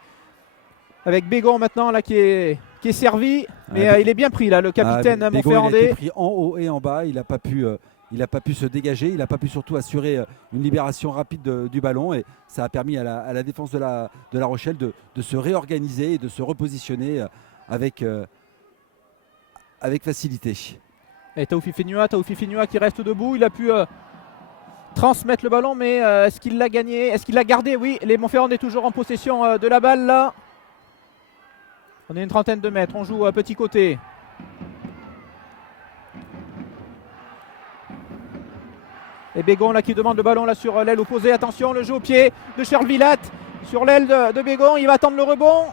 avec Bégon maintenant là qui est servi, mais il est bien pris là, le capitaine Montferrandais. Il a été pris en haut et en bas, il n'a pas pu se dégager, il n'a pas pu surtout assurer une libération rapide du ballon, et ça a permis à la défense de la Rochelle de se réorganiser et de se repositionner avec facilité. Et Taoufi Fenua qui reste debout, il a pu transmettre le ballon, mais est-ce qu'il l'a gagné? Est-ce qu'il l'a gardé? Oui, les Montferrandais toujours en possession de la balle là. On est une trentaine de mètres, on joue à petit côté. Et Bégon là qui demande le ballon là sur l'aile opposée. Attention, le jeu au pied de Charles Villatte sur l'aile de Bégon, il va attendre le rebond.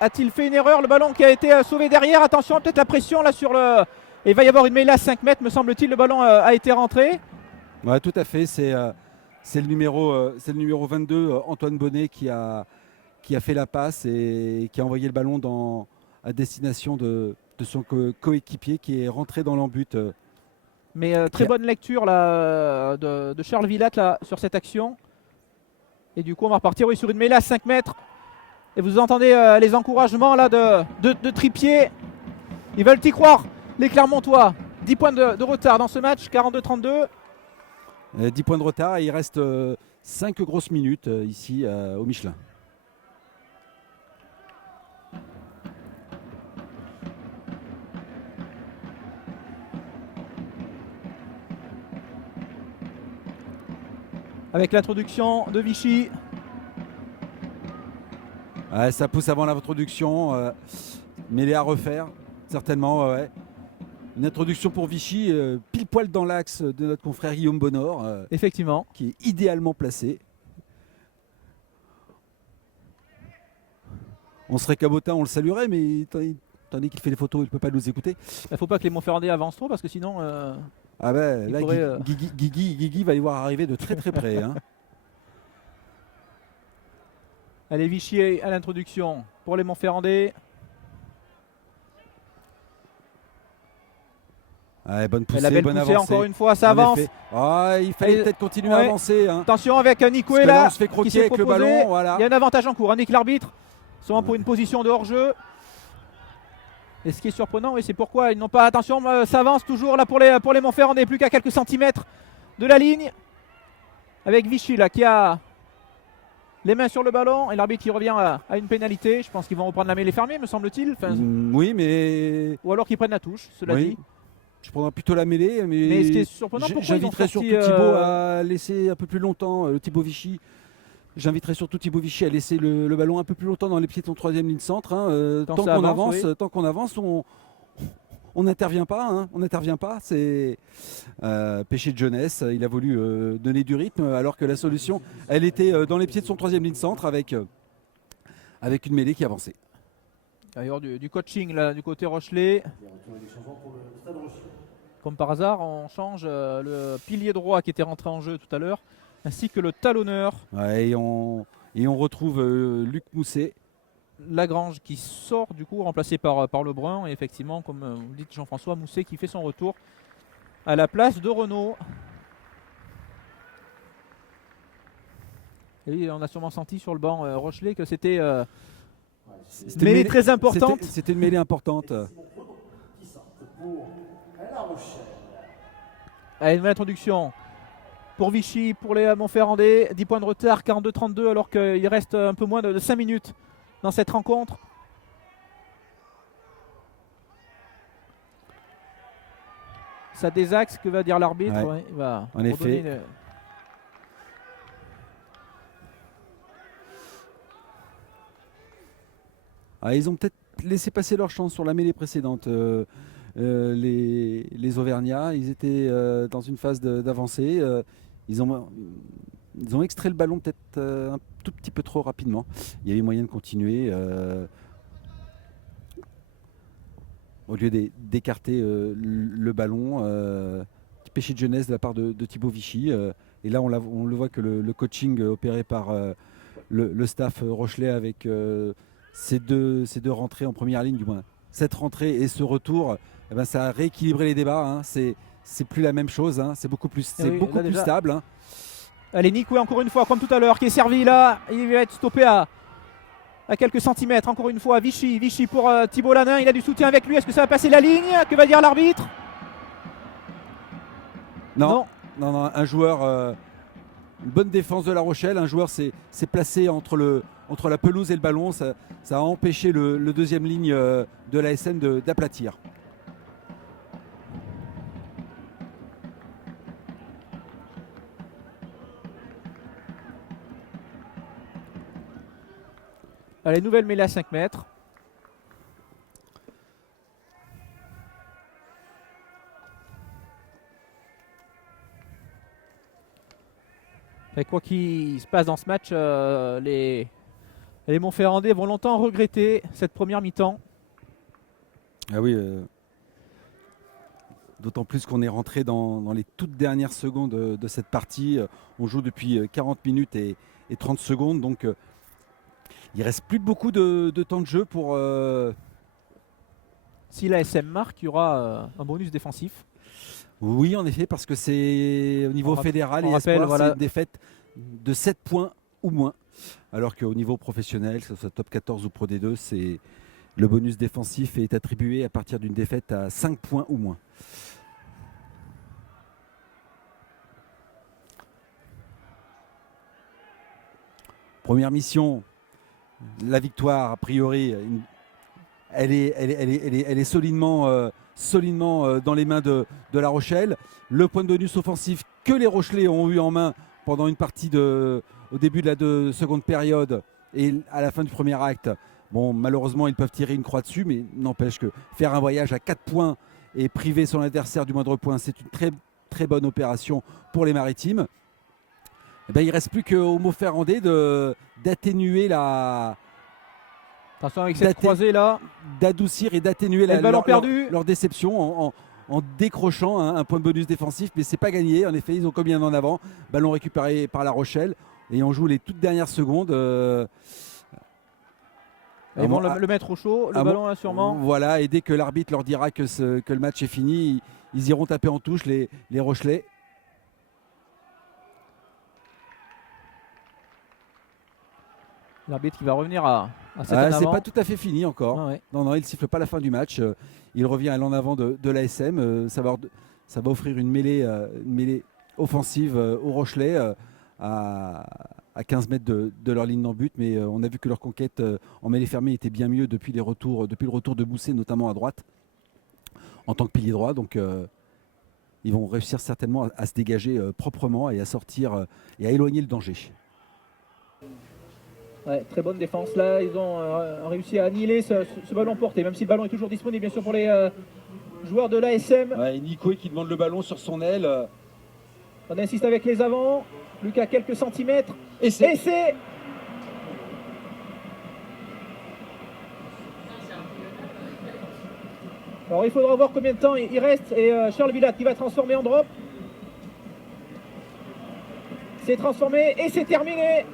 A-t-il fait une erreur? Le ballon qui a été sauvé derrière. Attention, peut-être la pression là sur le... Et il va y avoir une mêlée à 5 mètres, me semble-t-il. Le ballon a été rentré. Ouais, tout à fait. C'est le numéro 22, Antoine Bonnet, qui a fait la passe et qui a envoyé le ballon à destination de son coéquipier qui est rentré dans l'embut. Mais très bonne lecture là, de Charles Villatte là, sur cette action. Et du coup, on va repartir sur une mêlée à 5 mètres. Et vous entendez les encouragements là de Tripier. Ils veulent y croire, les Clermontois. 10 points de retard dans ce match, 42-32. 10 points de retard et il reste 5 grosses minutes ici au Michelin. Avec l'introduction de Vichy. Ouais, ça pousse avant l'introduction, mêlée à refaire, certainement. Ouais. Une introduction pour Vichy, pile poil dans l'axe de notre confrère Guillaume Bonnor. Effectivement. Qui est idéalement placé. On serait cabotin, on le saluerait, mais tandis qu'il fait les photos, il ne peut pas nous écouter. Il ne faut pas que les Montferrandais avancent trop, parce que sinon... Ah ben là, Guigui va y voir arriver de très très près. Hein. Allez, Vichy à l'introduction pour les Montferrandais. Ouais, bonne poussée, La belle bonne poussée avancée. encore une fois, ça avance. Ah, il fallait Et- peut-être continuer à ouais. avancer. Hein. Attention avec Nico Parce que là, là, on se fait qui croquer s'est avec le proposé. ballon. Voilà. Il y a un avantage en cours, indique l'arbitre, sûrement pour une position de hors-jeu. Et ce qui est surprenant, oui, c'est pourquoi ils n'ont pas. Attention, ça avance toujours là pour les Montferrandais, plus qu'à quelques centimètres de la ligne. Avec Vichy là qui a les mains sur le ballon et l'arbitre qui revient à une pénalité. Je pense qu'ils vont reprendre la mêlée fermée, me semble-t-il. Enfin, Oui, mais ou alors qu'ils prennent la touche, cela oui. dit. Je prendrais plutôt la mêlée. Mais ce qui est surprenant, pourquoi ils ont j'inviterais sorti, surtout Thibaut à laisser un peu plus longtemps, Thibaut Vichy. J'inviterais surtout Thibaut Vichy à laisser le ballon un peu plus longtemps dans les pieds de son troisième ligne centre. Hein. Tant Tant ça qu'on avance, avance, oui. tant qu'on avance, on n'intervient pas. Hein. On n'intervient pas. C'est péché de jeunesse. Il a voulu donner du rythme, alors que la solution, elle était dans les pieds de son troisième ligne centre avec une mêlée qui avançait. D'ailleurs, du coaching là, du côté Rochelet. Comme par hasard, on change le pilier droit qui était rentré en jeu tout à l'heure, ainsi que le talonneur. Ouais, et on retrouve Luc Mousset. Lagrange qui sort du coup, remplacé par Lebrun. Et effectivement, comme vous dites, Jean-François Mousset qui fait son retour à la place de Renaud. Et on a sûrement senti sur le banc Rochelet que c'était C'était mêlée très importante. C'était une mêlée importante. Allez, nouvelle introduction pour Vichy, pour les Montferrandais. 10 points de retard, 42-32, alors qu'il reste un peu moins de 5 minutes dans cette rencontre. Ça désaxe, que va dire l'arbitre? Ouais. Ouais, il va En effet. redonner Ils ont peut-être laissé passer leur chance sur la mêlée précédente. Les Auvergnats, ils étaient dans une phase d'avancée. Ils ont extrait le ballon peut-être un tout petit peu trop rapidement. Il y avait moyen de continuer. Au lieu d'écarter le ballon, petit péché de jeunesse de la part de Thibaut Vichy. Et là, on le voit que le coaching opéré par le staff Rochelet avec ces deux rentrées en première ligne, du moins cette rentrée et ce retour, eh ben, ça a rééquilibré les débats. Hein. C'est plus la même chose. Hein. C'est beaucoup plus, oui, beaucoup plus déjà stable. Hein. Allez, Nico, encore une fois, comme tout à l'heure, qui est servi là. Il va être stoppé à quelques centimètres. Encore une fois, Vichy pour Thibaut Lanin. Il a du soutien avec lui. Est-ce que ça va passer la ligne? Que va dire l'arbitre? Non, un joueur, une bonne défense de La Rochelle. Un joueur s'est placé entre la pelouse et le ballon. Ça a empêché le deuxième ligne de l'ASM d'aplatir. Allez, nouvelle mêlée à 5 mètres. Et quoi qu'il se passe dans ce match, les Montferrandais vont longtemps regretter cette première mi-temps. Ah oui, d'autant plus qu'on est rentré dans les toutes dernières secondes de cette partie. On joue depuis 40 minutes et 30 secondes, donc il ne reste plus beaucoup de temps de jeu pour... Si la SM marque, il y aura un bonus défensif. Oui, en effet, parce que c'est au niveau fédéral et espoir, voilà, c'est une défaite de 7 points ou moins. Alors qu'au niveau professionnel, que ce soit top 14 ou Pro D2, le bonus défensif est attribué à partir d'une défaite à 5 points ou moins. Première mission, la victoire, a priori, elle est solidement dans les mains de La Rochelle. Le point de bonus offensif que les Rochelais ont eu en main pendant une partie au début de la seconde période et à la fin du premier acte. Bon, malheureusement, ils peuvent tirer une croix dessus, mais n'empêche que faire un voyage à 4 points et priver son adversaire du moindre point, c'est une très, très bonne opération pour les Maritimes. Eh ben, il ne reste plus qu'aux Montferrandais d'atténuer attention avec cette croisée là. D'adoucir et d'atténuer leur déception en décrochant un point de bonus défensif, mais c'est pas gagné. En effet, ils ont combien en avant. Ballon récupéré par La Rochelle et on joue les toutes dernières secondes. Ils vont le mettre au chaud, le ballon là sûrement. Voilà, et dès que l'arbitre leur dira que le match est fini, Ils iront taper en touche les Rochelais. L'arbitre qui va revenir à cet en C'est avant. pas tout à fait fini encore. Ah ouais. Non, il ne siffle pas la fin du match. Il revient à l'en avant de l'ASM. Ça va offrir une mêlée offensive aux Rochelais à 15 mètres de leur ligne d'en but. Mais on a vu que leur conquête en mêlée fermée était bien mieux depuis le retour de Bousset, notamment à droite, en tant que pilier droit. Donc ils vont réussir certainement à se dégager proprement et à sortir et à éloigner le danger. Ouais, très bonne défense là, ils ont réussi à annihiler ce ballon porté, même si le ballon est toujours disponible bien sûr pour les joueurs de l'ASM. Ouais, Nico qui demande le ballon sur son aile. On insiste avec les avants, Lucas quelques centimètres, Et c'est... Alors il faudra voir combien de temps il reste et Charles Villat qui va transformer en drop. C'est transformé et c'est terminé.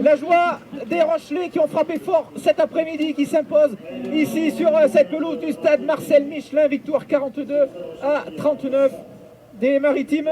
La joie des Rochelais qui ont frappé fort cet après-midi, qui s'imposent ici sur cette pelouse du stade Marcel Michelin. Victoire 42 à 39 des Maritimes.